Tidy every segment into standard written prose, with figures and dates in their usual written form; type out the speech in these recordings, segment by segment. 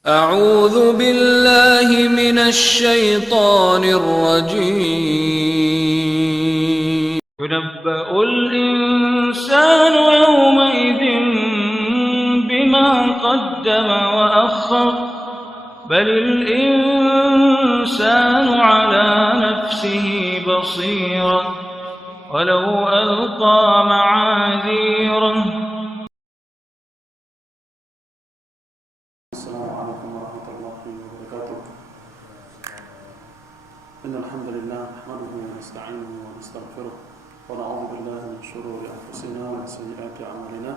أعوذ بالله من الشيطان الرجيم. ينبأ الإنسان يومئذ بما قدم وأخر بل الإنسان على نفسه بصيرة ولو ألقى معاذيره. السلام عليكم ورحمة الله وبركاته. إن الحمد لله نحمده ونستعينه ونستغفره ونعوذ بالله من شرور أنفسنا ومن سيئات أعمالنا.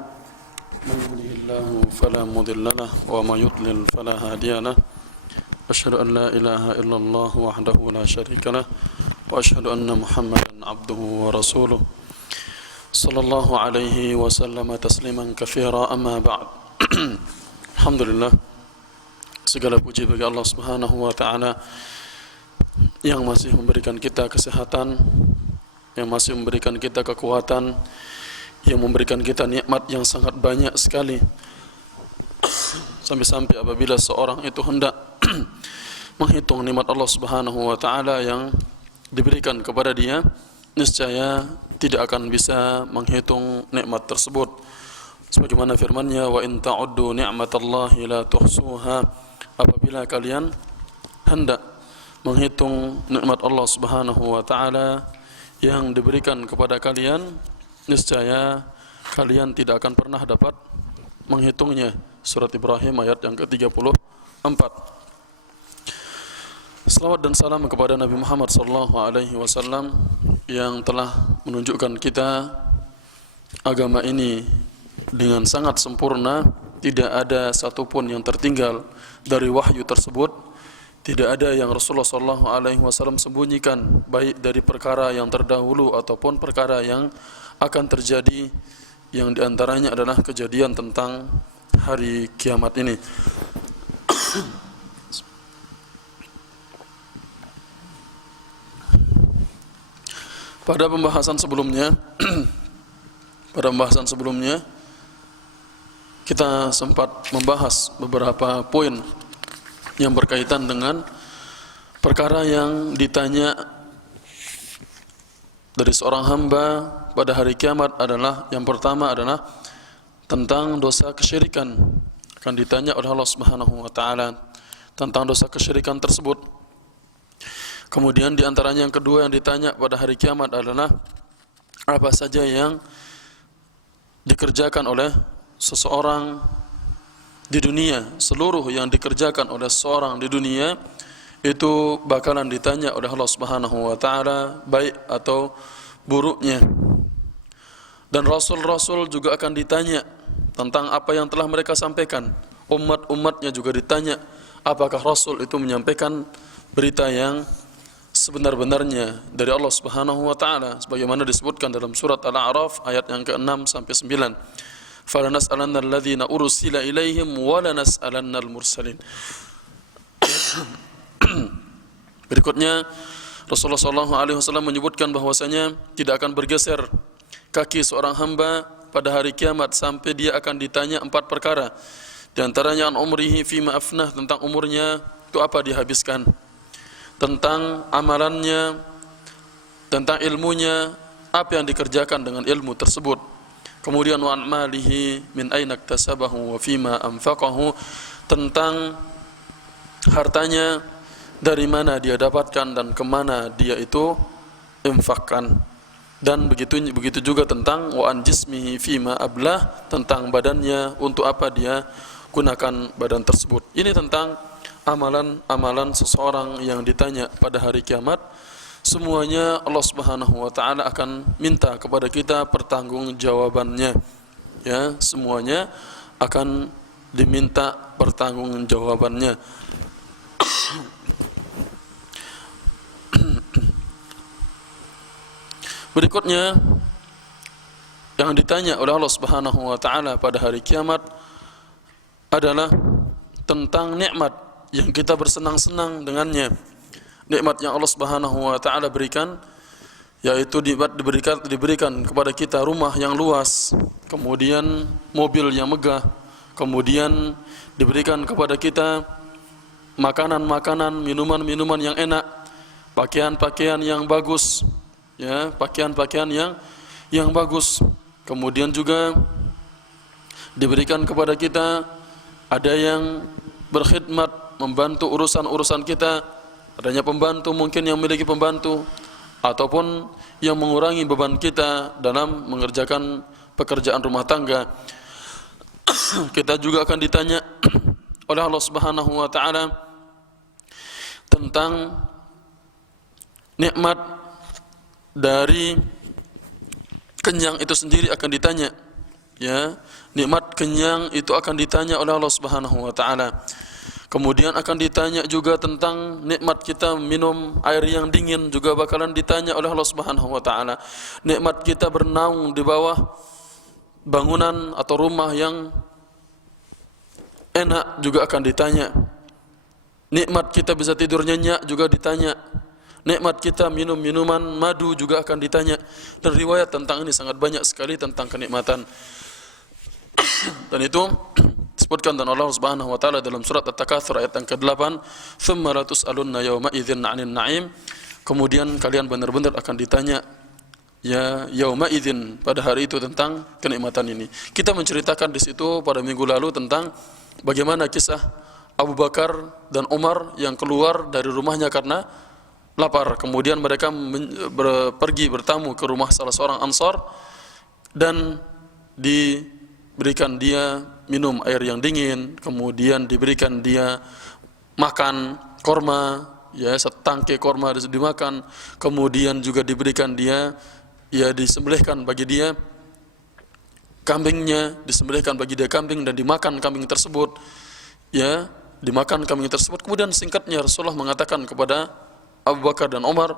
من يهده الله فلا مضل له وما يضلل فلا هادي له. أشهد أن لا إله إلا الله وحده لا شريك له وأشهد أن محمدا عبده ورسوله صلى الله عليه وسلم تسليما كثيرا. أما بعد. Alhamdulillah, segala puji bagi Allah Subhanahu wa taala yang masih memberikan kita kesehatan, yang masih memberikan kita kekuatan, yang memberikan kita nikmat yang sangat banyak sekali. Sampai-sampai apabila seorang itu hendak menghitung nikmat Allah Subhanahu wa taala yang diberikan kepada dia, niscaya tidak akan bisa menghitung nikmat tersebut. Sebagaimana firman-Nya, wa in ta'uddu ni'matallahi la tuhsuha, apabila kalian hendak menghitung nikmat Allah Subhanahu wa taala yang diberikan kepada kalian, niscaya kalian tidak akan pernah dapat menghitungnya. Surat Ibrahim ayat yang ke-34. Salawat dan salam kepada Nabi Muhammad sallallahu alaihi wasallam yang telah menunjukkan kita agama ini dengan sangat sempurna, tidak ada satupun yang tertinggal dari wahyu tersebut, tidak ada yang Rasulullah sallallahu alaihi wasallam sembunyikan, baik dari perkara yang terdahulu ataupun perkara yang akan terjadi, yang diantaranya adalah kejadian tentang hari kiamat ini. Pada pembahasan sebelumnya kita sempat membahas beberapa poin yang berkaitan dengan perkara yang ditanya dari seorang hamba pada hari kiamat adalah, yang pertama adalah tentang dosa kesyirikan. Akan ditanya oleh Allah Subhanahu wa taala tentang dosa kesyirikan tersebut. Kemudian di antaranya yang kedua yang ditanya pada hari kiamat adalah apa saja yang dikerjakan oleh seseorang di dunia. Seluruh yang dikerjakan oleh seseorang di dunia itu bakalan ditanya oleh Allah Subhanahu wa taala, baik atau buruknya. Dan rasul-rasul juga akan ditanya tentang apa yang telah mereka sampaikan. Umat-umatnya juga ditanya apakah rasul itu menyampaikan berita yang sebenar-benarnya dari Allah Subhanahu wa taala, sebagaimana disebutkan dalam surat Al-A'raf ayat yang ke-6 sampai 9. فَلَنَسْأَلَنَّ الَّذِينَ أُرْسِلَ إِلَيْهِمْ وَلَنَسْأَلَنَّ الْمُرْسَلِينَ. Berikutnya Rasulullah SAW menyebutkan bahwasanya tidak akan bergeser kaki seorang hamba pada hari kiamat sampai dia akan ditanya 4 perkara. Di antaranya an umrihi fima afnah, tentang umurnya itu apa dihabiskan, tentang amalannya, tentang ilmunya, apa yang dikerjakan dengan ilmu tersebut. Kemudian wa malihi min aina iktasabahu wa fima anfaqahu, tentang hartanya dari mana dia dapatkan dan kemana dia itu infakkan. Dan begitu juga tentang wa an jismihi fima ablah, tentang badannya, untuk apa dia gunakan badan tersebut. Ini tentang amalan-amalan seseorang yang ditanya pada hari kiamat. Semuanya Allah Subhanahu wa taala akan minta kepada kita pertanggungjawabannya. Ya, semuanya akan diminta pertanggungjawabannya. Berikutnya yang ditanya oleh Allah Subhanahu wa taala pada hari kiamat adalah tentang nikmat yang kita bersenang-senang dengannya. Nikmat yang Allah Subhanahu wa taala berikan, yaitu diberikan kepada kita rumah yang luas, kemudian mobil yang megah, kemudian diberikan kepada kita makanan-makanan, minuman-minuman yang enak, pakaian-pakaian yang bagus, ya, pakaian-pakaian yang bagus. Kemudian juga diberikan kepada kita ada yang berkhidmat, membantu urusan-urusan kita, adanya pembantu mungkin yang memiliki pembantu, ataupun yang mengurangi beban kita dalam mengerjakan pekerjaan rumah tangga. Kita juga akan ditanya oleh Allah Subhanahu wa taala tentang nikmat dari kenyang itu sendiri akan ditanya, ya. Nikmat kenyang itu akan ditanya oleh Allah Subhanahu wa taala. Kemudian akan ditanya juga tentang nikmat kita minum air yang dingin, juga bakalan ditanya oleh Allah Subhanahu wa taala. Nikmat kita bernaung di bawah bangunan atau rumah yang enak juga akan ditanya. Nikmat kita bisa tidur nyenyak juga ditanya. Nikmat kita minum minuman madu juga akan ditanya. Dan riwayat tentang ini sangat banyak sekali tentang kenikmatan. Dan itu disebutkan dan Allah Subhanahu wa taala dalam surat At-Takatsur ayat yang ke-8, "Tsumma la tus'alunna yawma idzin 'anil na'im." Kemudian kalian benar-benar akan ditanya, ya, yauma idzin, pada hari itu, tentang kenikmatan ini. Kita menceritakan di situ pada minggu lalu tentang bagaimana kisah Abu Bakar dan Umar yang keluar dari rumahnya karena lapar. Kemudian mereka pergi bertamu ke rumah salah seorang Ansar dan diberikan dia minum air yang dingin, kemudian diberikan dia makan korma, ya, setangkai korma dimakan, kemudian juga diberikan dia, ya, disembelihkan bagi dia kambingnya, disembelihkan bagi dia kambing dan dimakan kambing tersebut, ya, dimakan kambing tersebut. Kemudian singkatnya Rasulullah mengatakan kepada Abu Bakar dan Umar,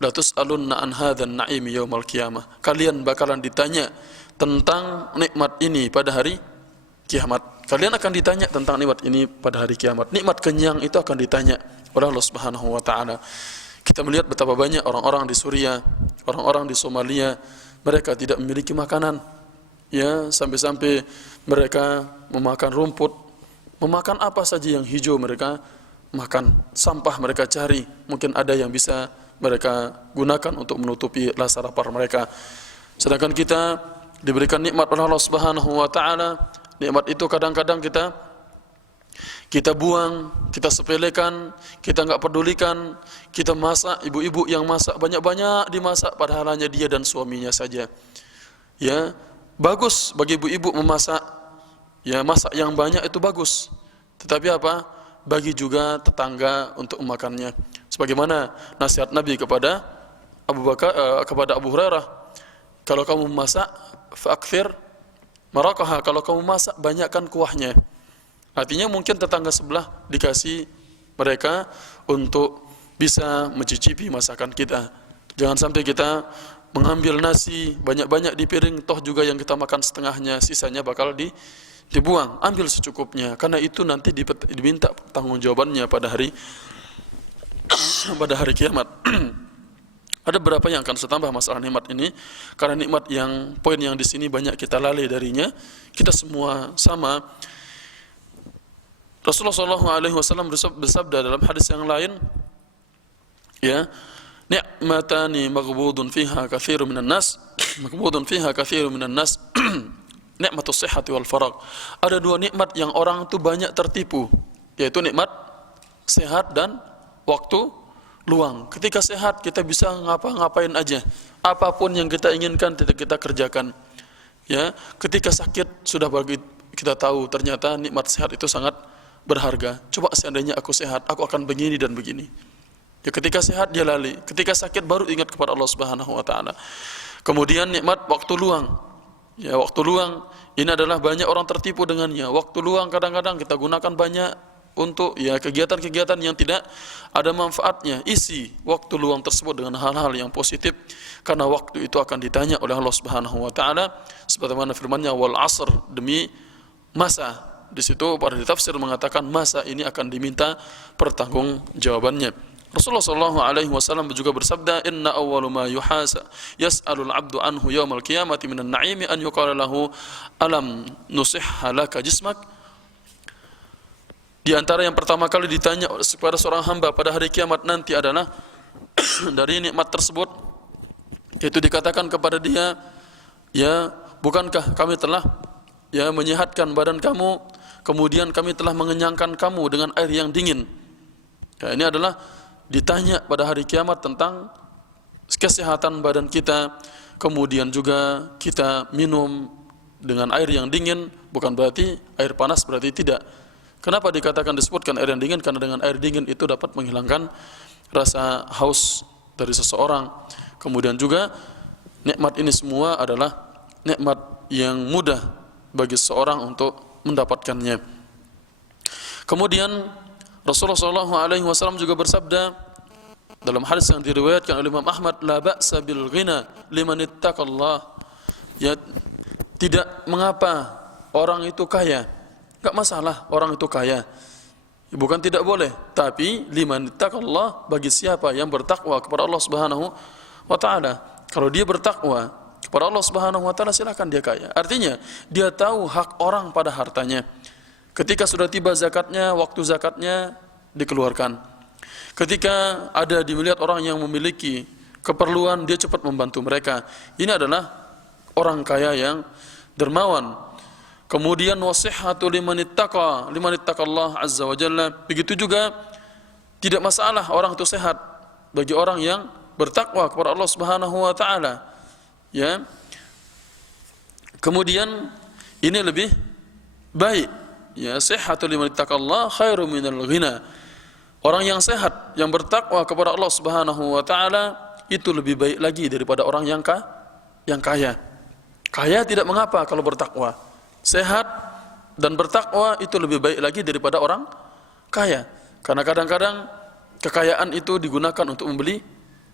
"La tus'alunna an hadzan na'imi yaumal qiyamah." Kalian bakalan ditanya tentang nikmat ini pada hari kiamat. Kalian akan ditanya tentang nikmat ini pada hari kiamat. Nikmat kenyang itu akan ditanya oleh Allah Subhanahu wa taala. Kita melihat betapa banyak orang-orang di Suriah, orang-orang di Somalia, mereka tidak memiliki makanan. Ya, sampai-sampai mereka memakan rumput, memakan apa saja yang hijau mereka makan, sampah mereka cari, mungkin ada yang bisa mereka gunakan untuk menutupi rasa lapar mereka. Sedangkan kita diberikan nikmat oleh Allah Subhanahu wa taala, nikmat itu kadang-kadang kita buang, kita sepelekan, kita enggak pedulikan. Kita masak, ibu-ibu yang masak banyak-banyak dimasak padahal hanya dia dan suaminya saja. Ya, bagus bagi ibu-ibu memasak, ya, masak yang banyak itu bagus. Tetapi apa? Bagi juga tetangga untuk memakannya. Sebagaimana nasihat Nabi kepada Abu Hurairah, kalau kamu masak fa'akthir maraqaha, kalau kamu masak banyakkan kuahnya. Artinya mungkin tetangga sebelah dikasih mereka untuk bisa mencicipi masakan kita. Jangan sampai kita mengambil nasi banyak-banyak di piring, toh juga yang kita makan setengahnya, sisanya bakal dibuang. Ambil secukupnya, karena itu nanti diminta pertanggungjawabannya pada hari kiamat. Ada beberapa yang akan saya tambah masalah nikmat ini, karena nikmat yang poin yang di sini banyak kita lalai darinya. Kita semua sama. Rasulullah SAW bersabda dalam hadis yang lain, ya, ni'matani maghbudun fiha katsirun minan nas, nikmatus sihhati wal faragh. Ada dua nikmat yang orang itu banyak tertipu, yaitu nikmat sehat dan waktu luang. Ketika sehat kita bisa ngapa-ngapain aja, apapun yang kita inginkan kita kerjakan. Ya, ketika sakit sudah bagi kita tahu ternyata nikmat sehat itu sangat berharga. Coba seandainya aku sehat, aku akan begini dan begini. Ya, ketika sehat dia lali, ketika sakit baru ingat kepada Allah Subhanahu wa taala. Kemudian nikmat waktu luang. Ya, waktu luang ini adalah banyak orang tertipu dengannya. Waktu luang kadang-kadang kita gunakan banyak untuk, ya, kegiatan-kegiatan yang tidak ada manfaatnya. Isi waktu luang tersebut dengan hal-hal yang positif, karena waktu itu akan ditanya oleh Allah Subhanahu wa taala sebagaimana firman-Nya, wal 'asr, demi masa. Di situ para tafsir mengatakan masa ini akan diminta pertanggungjawabannya. Rasulullah sallallahu alaihi wasallam juga bersabda, "Inna awwalu ma yas'alul 'abdu anhu yaumal qiyamati minan na'imi an yuqala lahu alam nusihha laka jismak." Di antara yang pertama kali ditanya kepada seorang hamba pada hari kiamat nanti adalah dari nikmat tersebut, yaitu dikatakan kepada dia, "Ya, bukankah kami telah menyehatkan badan kamu, kemudian kami telah mengenyangkan kamu dengan air yang dingin." Ya, ini adalah ditanya pada hari kiamat tentang kesehatan badan kita, kemudian juga kita minum dengan air yang dingin, bukan berarti air panas, berarti tidak. Kenapa disebutkan air yang dingin? Karena dengan air dingin itu dapat menghilangkan rasa haus dari seseorang. Kemudian juga nikmat ini semua adalah nikmat yang mudah bagi seseorang untuk mendapatkannya. Kemudian Rasulullah SAW juga bersabda dalam hadis yang diriwayatkan oleh Imam Ahmad, "La ba'sa bil ghina liman ittaqallah." Ya, tidak mengapa orang itu kaya. Enggak masalah orang itu kaya. Bukan tidak boleh, tapi liman ittaqallah, bagi siapa yang bertakwa kepada Allah Subhanahu wa taala. Kalau dia bertakwa kepada Allah Subhanahu wa taala, silakan dia kaya. Artinya, dia tahu hak orang pada hartanya. Ketika sudah tiba zakatnya, waktu zakatnya dikeluarkan. Ketika ada melihat orang yang memiliki keperluan, dia cepat membantu mereka. Ini adalah orang kaya yang dermawan. Kemudian wasihhatu liman ittaqallah azza wa jalla. Begitu juga tidak masalah orang itu sehat bagi orang yang bertakwa kepada Allah Subhanahu wa taala. Ya. Kemudian ini lebih baik. Ya, sihhatu liman ittaqallah khairum minal ghina. Orang yang sehat, yang bertakwa kepada Allah Subhanahu wa taala itu lebih baik lagi daripada orang yang kaya. Kaya tidak mengapa kalau bertakwa. Sehat dan bertakwa itu lebih baik lagi daripada orang kaya. Karena kadang-kadang kekayaan itu digunakan untuk membeli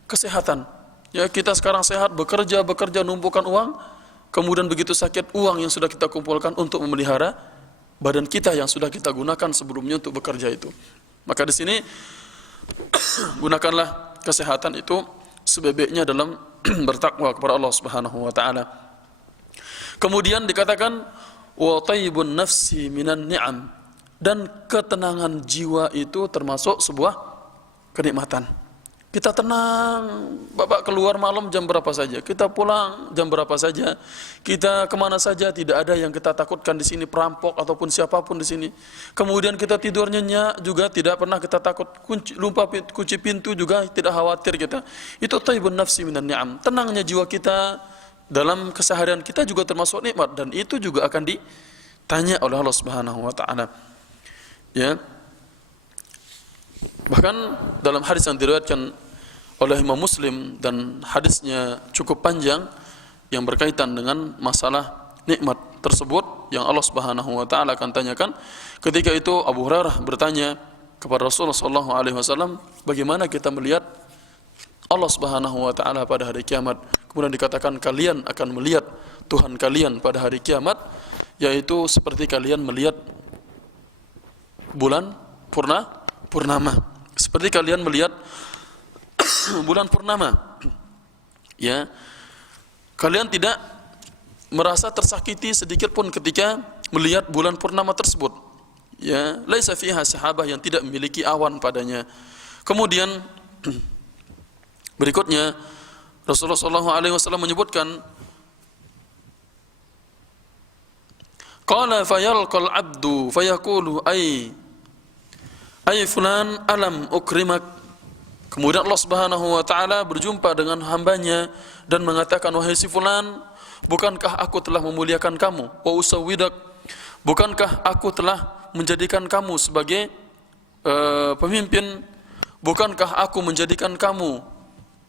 kesehatan. Ya, kita sekarang sehat, bekerja, numpukan uang, kemudian begitu sakit, uang yang sudah kita kumpulkan untuk memelihara badan kita yang sudah kita gunakan sebelumnya untuk bekerja itu. Maka di sini gunakanlah kesehatan itu sebaik-baiknya dalam bertakwa kepada Allah Subhanahu wa taala. Kemudian dikatakan wa tayyibun nafsi minan ni'am, dan ketenangan jiwa itu termasuk sebuah kenikmatan. Kita tenang, Bapak keluar malam jam berapa saja, kita pulang jam berapa saja, kita kemana saja, tidak ada yang kita takutkan di sini, perampok ataupun siapapun di sini. Kemudian kita tidur nyenyak juga tidak pernah kita takut, lupa kunci pintu juga tidak khawatir kita. Itu taibun nafsi minan ni'am. Tenangnya jiwa kita dalam keseharian kita juga termasuk nikmat, dan itu juga akan ditanya oleh Allah Subhanahu wa taala. Ya. Bahkan dalam hadis yang diriwayatkan oleh Imam Muslim dan hadisnya cukup panjang yang berkaitan dengan masalah nikmat tersebut yang Allah Subhanahu wa taala akan tanyakan. Ketika itu Abu Hurairah bertanya kepada Rasulullah sallallahu alaihi wasallam, bagaimana kita melihat Allah Subhanahu wa taala pada hari kiamat? Kemudian dikatakan, kalian akan melihat Tuhan kalian pada hari kiamat, yaitu seperti kalian melihat bulan purnama. Seperti kalian melihat bulan purnama. Ya. Kalian tidak merasa tersakiti sedikit pun ketika melihat bulan purnama tersebut. Ya, laisa fiha sahabah, yang tidak memiliki awan padanya. Kemudian berikutnya Rasulullah sallallahu alaihi wasallam menyebutkan, qala fayalqal abdu fayaqulu ay fulan alam ukrimak. Kemudian Allah Subhanahu wa taala berjumpa dengan hambanya dan mengatakan, wahai si fulan, bukankah aku telah memuliakan kamu? Wa usawwidak, bukankah aku telah menjadikan kamu sebagai pemimpin? Bukankah aku menjadikan kamu,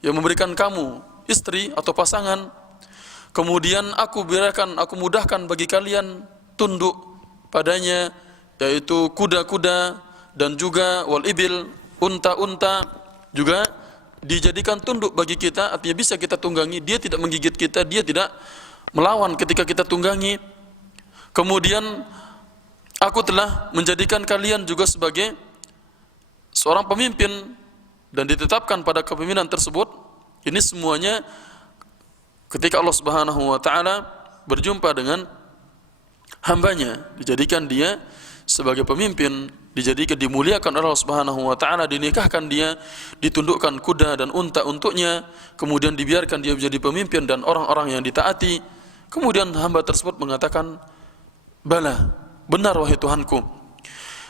yang memberikan kamu istri atau pasangan? Kemudian aku mudahkan bagi kalian tunduk padanya, yaitu kuda-kuda dan juga wal ibil, unta-unta juga dijadikan tunduk bagi kita, artinya bisa kita tunggangi, dia tidak menggigit kita, dia tidak melawan ketika kita tunggangi. Kemudian aku telah menjadikan kalian juga sebagai seorang pemimpin dan ditetapkan pada kepemimpinan tersebut, ini semuanya ketika Allah Subhanahu wa taala berjumpa dengan hambanya, dijadikan dia sebagai pemimpin, dijadikan dimuliakan oleh Allah Subhanahu wa taala, dinikahkan dia, ditundukkan kuda dan unta untuknya, kemudian dibiarkan dia menjadi pemimpin dan orang-orang yang ditaati. Kemudian hamba tersebut mengatakan, "Bala, benar wahai Tuhanku."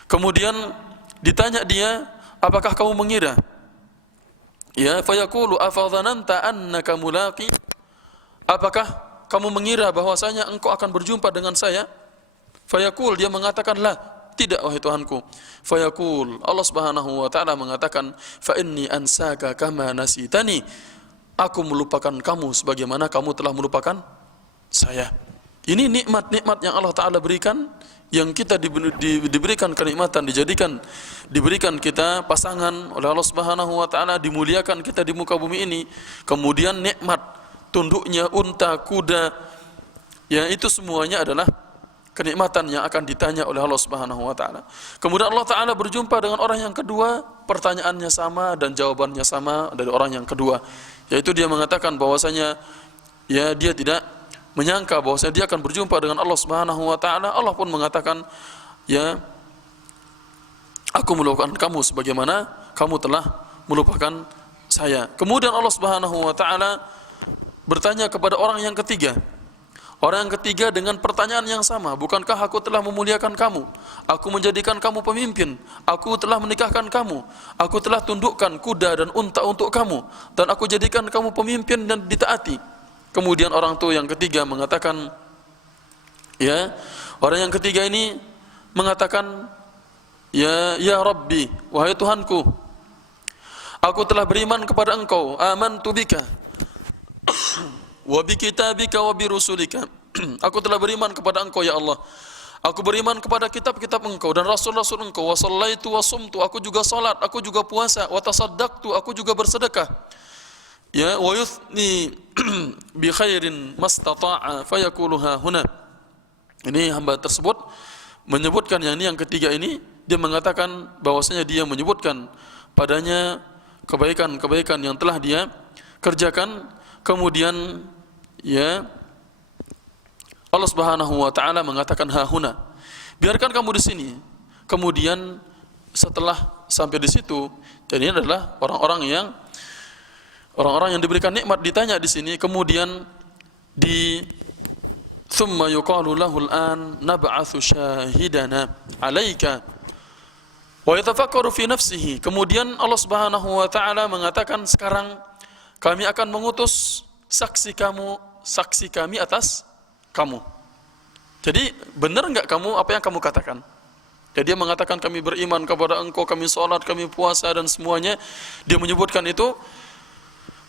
Kemudian ditanya dia, "Apakah kamu mengira?" Ya, fayaqulu afadhananta annaka mulaqi? Apakah kamu mengira bahwasanya engkau akan berjumpa dengan saya? Fayaqul, dia mengatakan, "La, tidak wahai Tuhanku." Fayaqul, Allah Subhanahu wa taala mengatakan, "Fa inni ansaka kama nasitani." Aku melupakan kamu sebagaimana kamu telah melupakan saya. Ini nikmat-nikmat yang Allah taala berikan, yang kita diberikan kenikmatan, diberikan kita pasangan oleh Allah Subhanahu wa taala, dimuliakan kita di muka bumi ini. Kemudian nikmat tunduknya unta, kuda, ya itu semuanya adalah kenikmatan yang akan ditanya oleh Allah Subhanahu wa taala. Kemudian Allah taala berjumpa dengan orang yang kedua, pertanyaannya sama dan jawabannya sama dari orang yang kedua, yaitu dia mengatakan bahwasanya ya dia tidak menyangka bahwasanya dia akan berjumpa dengan Allah Subhanahu wa taala. Allah pun mengatakan, "Ya, aku melupakan kamu sebagaimana kamu telah melupakan saya." Kemudian Allah Subhanahu wa taala bertanya kepada orang yang ketiga. Orang yang ketiga dengan pertanyaan yang sama, "Bukankah aku telah memuliakan kamu? Aku menjadikan kamu pemimpin. Aku telah menikahkan kamu. Aku telah tundukkan kuda dan unta untuk kamu, dan aku jadikan kamu pemimpin dan ditaati." Kemudian orang tua yang ketiga mengatakan, ya, orang yang ketiga ini mengatakan, ya Rabbi, wahai Tuhanku, aku telah beriman kepada Engkau, amantu bika wa bi kitabika wa bi rusulika. Aku telah beriman kepada Engkau ya Allah. Aku beriman kepada kitab-kitab Engkau dan rasul-rasul Engkau. Wa shallaitu wa sumtu, aku juga salat, aku juga puasa. Wa tasaddaqtu, aku juga bersedekah. Ya, wa yuthni bi khairin mastata'a fayaquluha huna. Ini hamba tersebut menyebutkan yang ini, yang ketiga ini, dia mengatakan bahwasanya dia menyebutkan padanya kebaikan-kebaikan yang telah dia kerjakan. Kemudian ya Allah Subhanahu wa taala mengatakan hahuna, biarkan kamu di sini. Kemudian setelah sampai di situ, dan ini adalah orang-orang yang diberikan nikmat ditanya di sini, kemudian thumma yuqalu lahu al-an nab'atsu syahidana 'alaika wa yatafakkaru fi nafsihi. Kemudian Allah Subhanahu wa taala mengatakan, sekarang kami akan mengutus saksi kami atas kamu. Jadi benar enggak kamu apa yang kamu katakan? Jadi dia mengatakan kami beriman kepada Engkau, kami salat, kami puasa dan semuanya. Dia menyebutkan itu.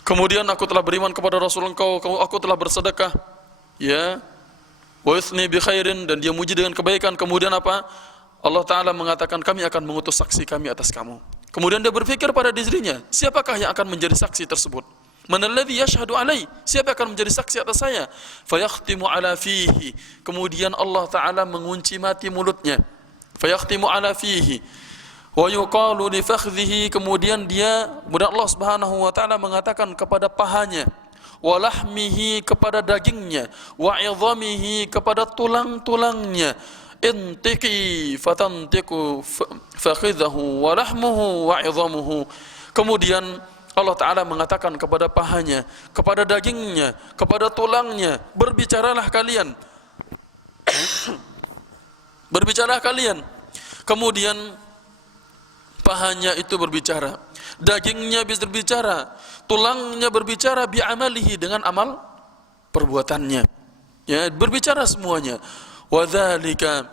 Kemudian aku telah beriman kepada Rasul Engkau, aku telah bersedekah, ya, wa yuthni bi khairin, dan dia muji dengan kebaikan. Kemudian apa? Allah Ta'ala mengatakan kami akan mengutus saksi kami atas kamu. Kemudian dia berpikir pada dirinya, siapakah yang akan menjadi saksi tersebut? Manalladzi yashhadu alai, siapa akan menjadi saksi atas saya? Fayakhtimu ala fihi, kemudian Allah Ta'ala mengunci mati mulutnya. Fayakhtimu ala fihi wa yuqalu li fakhdhihi, kemudian Allah Subhanahu wa taala mengatakan kepada pahanya, wa lahmihi, kepada dagingnya, wa 'idhamihi, kepada tulang-tulangnya, intiqi fatantiqu fakhidhahu wa lahmuhu wa 'idhamuhu. Kemudian Allah taala mengatakan kepada pahanya, kepada dagingnya, kepada tulangnya, berbicaralah kalian. Berbicaralah kalian. Kemudian pahanya itu berbicara, dagingnya bisa berbicara, tulangnya berbicara, bi'amalihi, dengan amal perbuatannya, ya, berbicara semuanya. Wa dzalika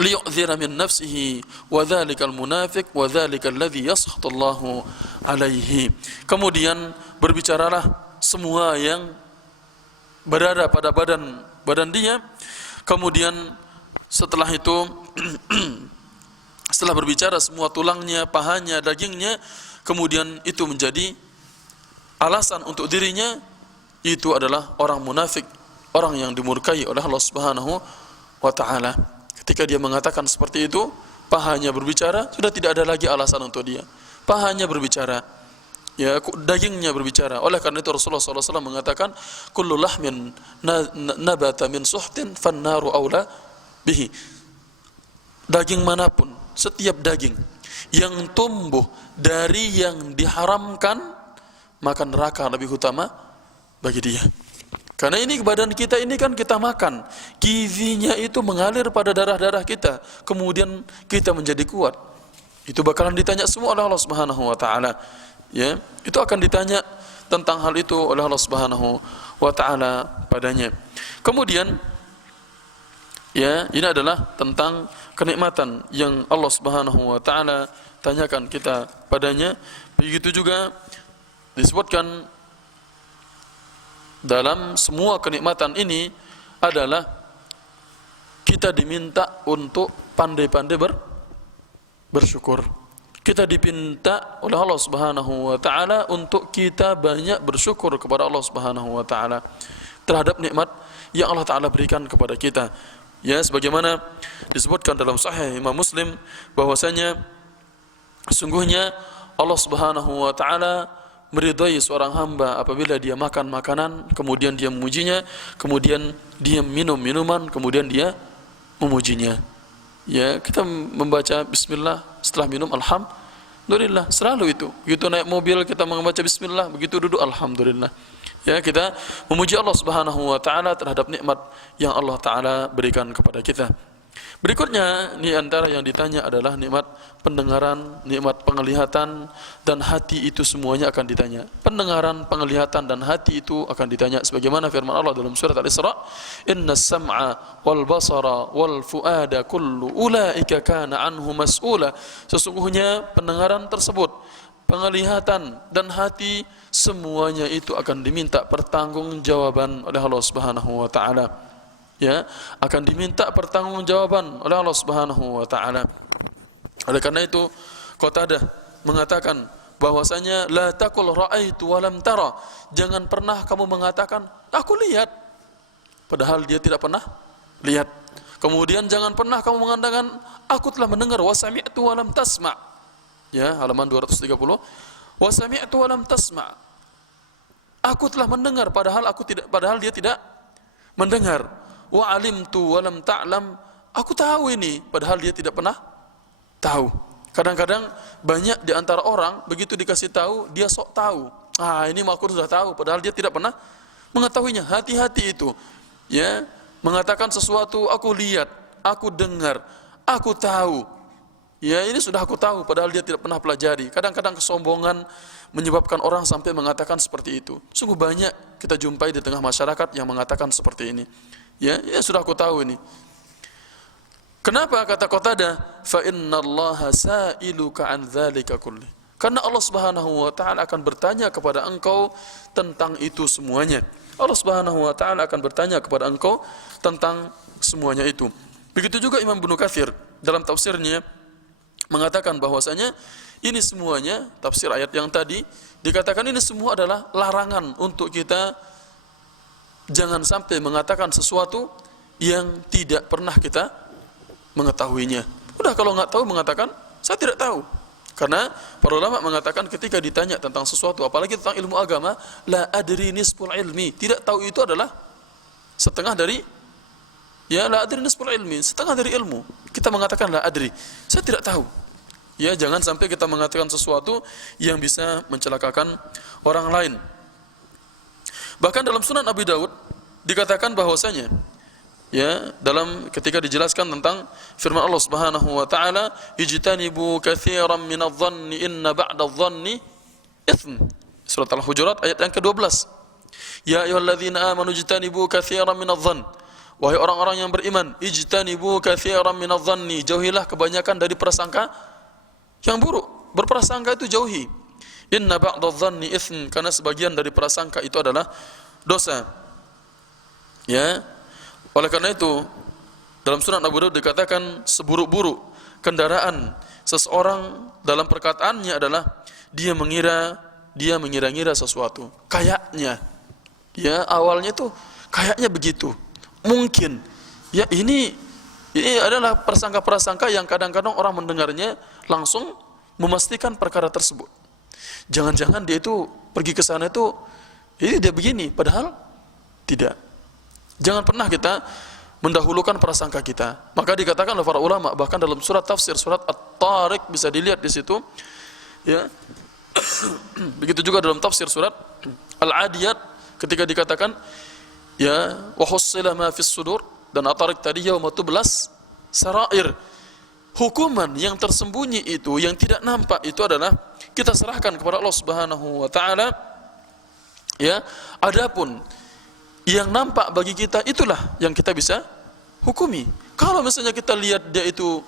liyu'dhira min nafsihi wa dzalikal munafiq wa dzalikal ladzi yaskhatu Allahu alaihi. Kemudian berbicaralah semua yang berada pada badan dia. Kemudian setelah itu setelah berbicara semua tulangnya, pahanya, dagingnya, kemudian itu menjadi alasan untuk dirinya, itu adalah orang munafik, orang yang dimurkai oleh Allah Subhanahu wa taala. Ketika dia mengatakan seperti itu, pahanya berbicara, sudah tidak ada lagi alasan untuk dia. pahanya berbicara, ya, dagingnya berbicara. Oleh karena itu Rasulullah SAW mengatakan, kullu lahmin nabata min suhtin fannaru aula bihi. Daging manapun, setiap daging yang tumbuh dari yang diharamkan, maka neraka lebih utama bagi dia. Karena ini badan kita ini kan kita makan, gizinya itu mengalir pada darah-darah kita, kemudian kita menjadi kuat. Itu bakalan ditanya semua oleh Allah Subhanahu wa taala. Ya, itu akan ditanya tentang hal itu oleh Allah Subhanahu wa taala padanya. Kemudian ya, ini adalah tentang kenikmatan yang Allah Subhanahu wa taala tanyakan kita padanya. Begitu juga disebutkan dalam semua kenikmatan ini adalah kita diminta untuk pandai-pandai bersyukur. Kita diminta oleh Allah Subhanahu wa taala untuk kita banyak bersyukur kepada Allah Subhanahu wa taala terhadap nikmat yang Allah taala berikan kepada kita. Ya, sebagaimana disebutkan dalam Sahih Imam Muslim bahwasanya sungguhnya Allah Subhanahu wa taala meridai seorang hamba apabila dia makan makanan, kemudian dia memujinya, kemudian dia minum minuman, kemudian dia memujinya. Ya, kita membaca bismillah, setelah minum alhamdulillah, selalu itu. Begitu naik mobil kita membaca bismillah, begitu duduk alhamdulillah. Ya, kita memuji Allah Subhanahu wa taala terhadap nikmat yang Allah taala berikan kepada kita. Berikutnya, ini antara yang ditanya adalah nikmat pendengaran, nikmat penglihatan, dan hati itu semuanya akan ditanya. Pendengaran, penglihatan, dan hati itu akan ditanya. Sebagaimana firman Allah dalam surat Al-Isra, Innas sam'a wal basara wal fu'ada kullu ulaika kana anhu mas'ula. Sesungguhnya pendengaran tersebut, penglihatan, dan hati, semuanya itu akan diminta pertanggungjawaban oleh Allah Subhanahu wa taala. Ya, akan diminta pertanggungjawaban oleh Allah Subhanahu wa taala. Oleh karena itu Qatadah mengatakan bahwasanya la taqul ra'aitu wa lam tara. Jangan pernah kamu mengatakan aku lihat padahal dia tidak pernah lihat. Kemudian jangan pernah kamu mengatakan aku telah mendengar wa sami'tu wa lam tasma'. Ya, halaman 230. Wa sami'tu wa lam tasma'. Aku telah mendengar padahal dia tidak mendengar. Wa alimtu wa lam ta'lam, aku tahu ini padahal dia tidak pernah tahu. Kadang-kadang banyak di antara orang begitu dikasih tahu dia sok tahu. Ini aku sudah tahu padahal dia tidak pernah mengetahuinya. Hati-hati itu. Ya, mengatakan sesuatu aku lihat, aku dengar, aku tahu. Ya, ini sudah aku tahu padahal dia tidak pernah pelajari. Kadang-kadang kesombongan menyebabkan orang sampai mengatakan seperti itu. Sungguh banyak kita jumpai di tengah masyarakat yang mengatakan seperti ini. Ya, sudah aku tahu ini. Kenapa kata Qatadah? Fa innallaha sa'iluka an dzalika kulli. Karena Allah Subhanahu wa taala akan bertanya kepada engkau tentang itu semuanya. Allah Subhanahu wa taala akan bertanya kepada engkau tentang semuanya itu. Begitu juga Imam Ibnu Katsir dalam tafsirnya mengatakan bahwasanya ini semuanya, tafsir ayat yang tadi dikatakan ini semua adalah larangan untuk kita jangan sampai mengatakan sesuatu yang tidak pernah kita mengetahuinya. Udah, kalau nggak tahu mengatakan saya tidak tahu. Karena para ulama mengatakan ketika ditanya tentang sesuatu, apalagi tentang ilmu agama, la adri nisful ilmi. Tidak tahu itu adalah setengah dari, ya, la adri nisful ilmi, setengah dari ilmu. Kita mengatakan la adri, saya tidak tahu. Ya, jangan sampai kita mengatakan sesuatu yang bisa mencelakakan orang lain. Bahkan dalam Sunan Abi Daud dikatakan bahwasanya, ya, dalam ketika dijelaskan tentang firman Allah Subhanahu wa taala, ijtanibu katsiran minadh-dhanni inna ba'dadh-dhanni itsm. Surat Al-Hujurat ayat yang ke-12. Ya ayyuhalladzina amanu ijtanibu katsiran minadh-dhann. Wahai orang-orang yang beriman, ijtanibu katsiran minadh-dhanni, jauhilah kebanyakan dari prasangka yang buruk. Berprasangka itu jauhi. Inna ba'dadh-dhanni itsm, karena sebagian dari prasangka itu adalah dosa. Ya. Oleh karena itu dalam Sunan Abu Daud dikatakan seburuk-buruk kendaraan seseorang dalam perkataannya adalah dia mengira-ngira sesuatu. Kayaknya, ya, awalnya itu kayaknya begitu. Mungkin, ya, ini adalah prasangka-prasangka yang kadang-kadang orang mendengarnya langsung memastikan perkara tersebut. Jangan-jangan dia itu pergi ke sana itu, ini dia begini, padahal tidak. Jangan pernah kita mendahulukan prasangka kita. Maka dikatakan oleh para ulama, bahkan dalam surat tafsir, surat At-Tariq bisa dilihat di situ, ya. Begitu juga dalam tafsir surat Al-Adiyat ketika dikatakan, ya, wa hussila ma fis sudur, dan At-Tariq tadi yauma tublas sarair. Hukuman yang tersembunyi itu, yang tidak nampak itu adalah kita serahkan kepada Allah Subhanahu wa taala. Ya, adapun yang nampak bagi kita itulah yang kita bisa hukumi. Kalau misalnya kita lihat dia itu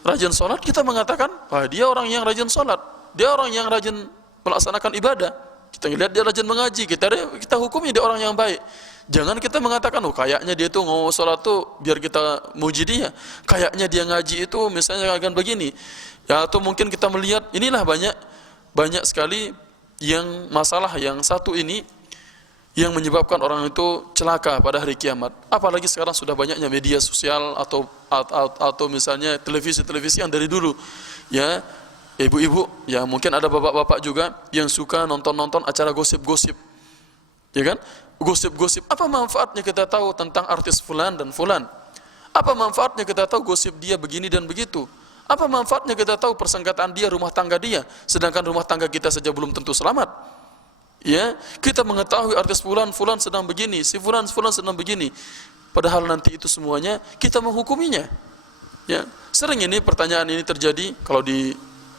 rajin sholat, kita mengatakan, wah, dia orang yang rajin sholat, dia orang yang rajin melaksanakan ibadah. Kita lihat dia rajin mengaji, kita hukumi dia orang yang baik. Jangan kita mengatakan, oh kayaknya dia itu mau sholat tuh biar kita muji dia, kayaknya dia ngaji itu misalnya akan begini, ya. Atau mungkin kita melihat, inilah banyak sekali yang masalah yang satu ini yang menyebabkan orang itu celaka pada hari kiamat. Apalagi sekarang sudah banyaknya media sosial atau misalnya televisi-televisi yang dari dulu, ya, ibu-ibu, ya mungkin ada bapak-bapak juga yang suka nonton-nonton acara gosip-gosip, ya kan? Gosip-gosip, apa manfaatnya kita tahu tentang artis fulan dan fulan? Apa manfaatnya kita tahu gosip dia begini dan begitu? Apa manfaatnya kita tahu persengketaan dia, rumah tangga dia, sedangkan rumah tangga kita saja belum tentu selamat? Ya, kita mengetahui artis fulan sedang begini, si fulan sedang begini, padahal nanti itu semuanya kita menghukuminya. Ya, sering ini pertanyaan ini terjadi kalau di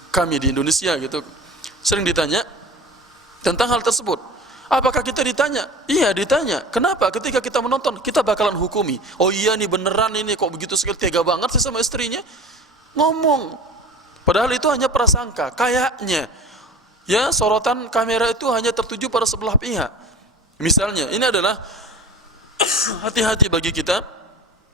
kami di Indonesia gitu, sering ditanya tentang hal tersebut. Apakah kita ditanya? Iya, ditanya. Kenapa? Ketika kita menonton, kita bakalan hukumi. Oh iya nih, beneran ini kok begitu sekali, tega banget sih sama istrinya. Ngomong. Padahal itu hanya prasangka. Kayaknya, ya, sorotan kamera itu hanya tertuju pada sebelah pihak. Misalnya, ini adalah hati-hati bagi kita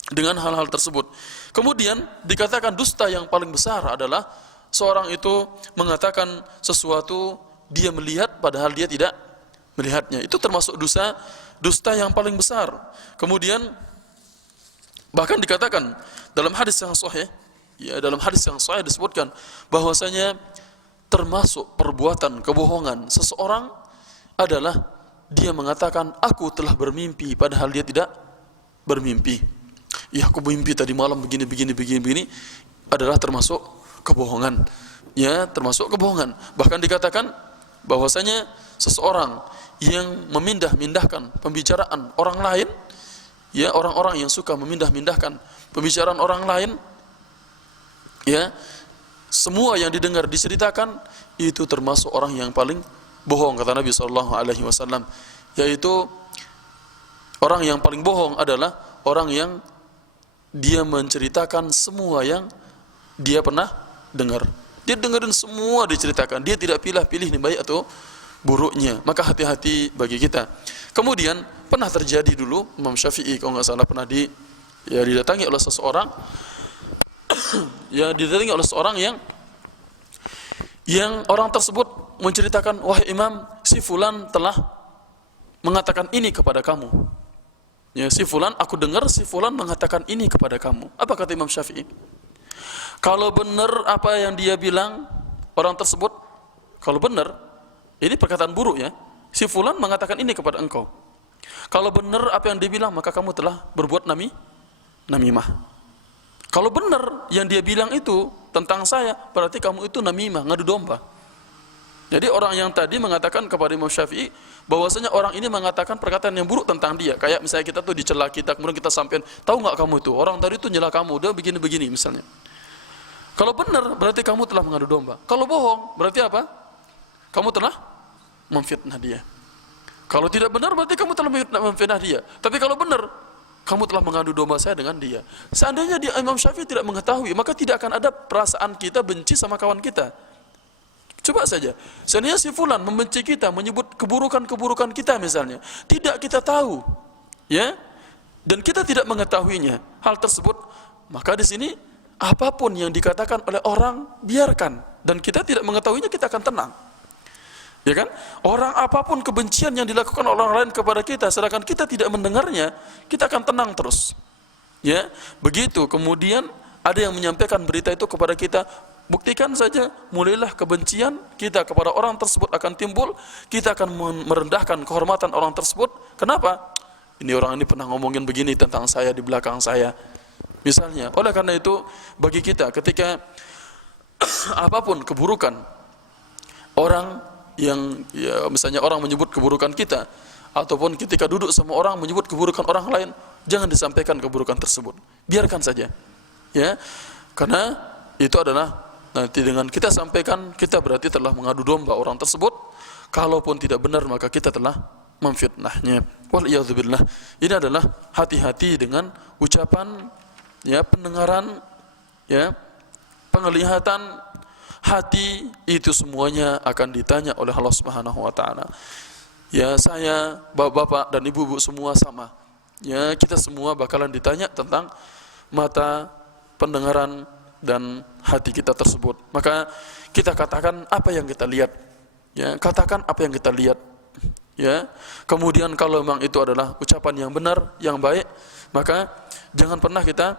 dengan hal-hal tersebut. Kemudian dikatakan dusta yang paling besar adalah seorang itu mengatakan sesuatu dia melihat padahal dia tidak melihatnya. Itu termasuk dusta yang paling besar. Kemudian bahkan dikatakan dalam hadis yang sahih, ya, dalam hadis yang sahih disebutkan bahwasanya termasuk perbuatan kebohongan seseorang adalah dia mengatakan aku telah bermimpi padahal dia tidak bermimpi. Ya, aku bermimpi tadi malam begini adalah termasuk kebohongan. Ya, termasuk kebohongan. Bahkan dikatakan bahwasanya seseorang yang memindah-mindahkan pembicaraan orang lain, ya, orang-orang yang suka memindah-mindahkan pembicaraan orang lain, ya, semua yang didengar diceritakan itu termasuk orang yang paling bohong, kata Nabi SAW. Yaitu orang yang paling bohong adalah orang yang dia menceritakan semua yang dia pernah dengar. Dia dengerin semua diceritakan, dia tidak pilih-pilih nih baik atau buruknya. Maka hati-hati bagi kita. Kemudian pernah terjadi dulu, Imam Syafi'i kalau nggak salah pernah didatangi oleh seseorang ya, didatangi oleh seorang yang orang tersebut menceritakan, wahai Imam, si fulan telah mengatakan ini kepada kamu. Ya, si fulan, aku dengar si fulan mengatakan ini kepada kamu. Apa kata Imam Syafi'i? Kalau benar apa yang dia bilang orang tersebut, kalau benar, ini perkataan buruk ya, si fulan mengatakan ini kepada engkau. Kalau benar apa yang dia bilang, maka kamu telah berbuat namimah. Kalau benar yang dia bilang itu tentang saya, berarti kamu itu namimah, ngadu domba. Jadi orang yang tadi mengatakan kepada Imam Syafi'i bahwasanya orang ini mengatakan perkataan yang buruk tentang dia. Kayak misalnya kita tuh dicela kita, kemudian kita sampein, tahu nggak kamu itu orang tadi itu nyela kamu, dia begini-begini misalnya. Kalau benar berarti kamu telah mengadu domba. Kalau bohong berarti apa? Kamu telah memfitnah dia. Kalau tidak benar berarti kamu telah memfitnah dia. Tapi kalau benar, kamu telah mengadu domba saya dengan dia. Seandainya Imam Syafi'i tidak mengetahui, maka tidak akan ada perasaan kita benci sama kawan kita. Coba saja, seandainya si fulan membenci kita, menyebut keburukan-keburukan kita misalnya, tidak kita tahu, ya, dan kita tidak mengetahuinya hal tersebut, maka di sini apapun yang dikatakan oleh orang biarkan, dan kita tidak mengetahuinya, kita akan tenang. Ya kan? Orang apapun kebencian yang dilakukan oleh orang lain kepada kita, sedangkan kita tidak mendengarnya, kita akan tenang terus. Ya, begitu. Kemudian ada yang menyampaikan berita itu kepada kita, buktikan saja, mulailah kebencian kita kepada orang tersebut akan timbul, kita akan merendahkan kehormatan orang tersebut. Kenapa? Ini orang ini pernah ngomongin begini tentang saya di belakang saya, misalnya. Oleh karena itu, bagi kita ketika apapun keburukan orang yang misalnya orang menyebut keburukan kita, ataupun ketika duduk sama orang menyebut keburukan orang lain, jangan disampaikan keburukan tersebut, biarkan saja, ya, karena itu adalah nanti dengan kita sampaikan, kita berarti telah mengadu domba orang tersebut. Kalaupun tidak benar, maka kita telah memfitnahnya. Waliyadzubillah. Ini adalah hati-hati dengan ucapan, ya, pendengaran, ya, penglihatan, hati, itu semuanya akan ditanya oleh Allah Subhanahu wa taala. Ya, saya, bapak-bapak dan ibu-ibu semua sama. Ya, kita semua bakalan ditanya tentang mata, pendengaran dan hati kita tersebut. Maka kita katakan apa yang kita lihat. Ya, katakan apa yang kita lihat. Ya. Kemudian kalau memang itu adalah ucapan yang benar, yang baik, maka jangan pernah kita,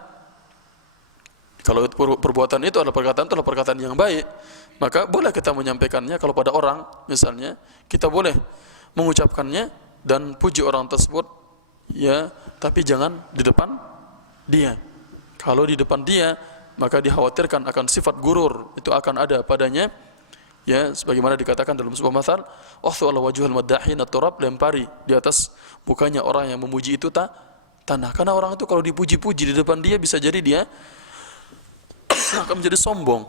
kalau perbuatan itu adalah perkataan yang baik, maka boleh kita menyampaikannya. Kalau pada orang misalnya, kita boleh mengucapkannya dan puji orang tersebut, ya, tapi jangan di depan dia. Kalau di depan dia, maka dikhawatirkan akan sifat gurur itu akan ada padanya, ya, sebagaimana dikatakan dalam sebuah mathal, "Wahthu ala wajhil maddahin at-turab", lempari di atas mukanya orang yang memuji itu tanah. Karena orang itu kalau dipuji-puji di depan dia, bisa jadi dia akan menjadi sombong.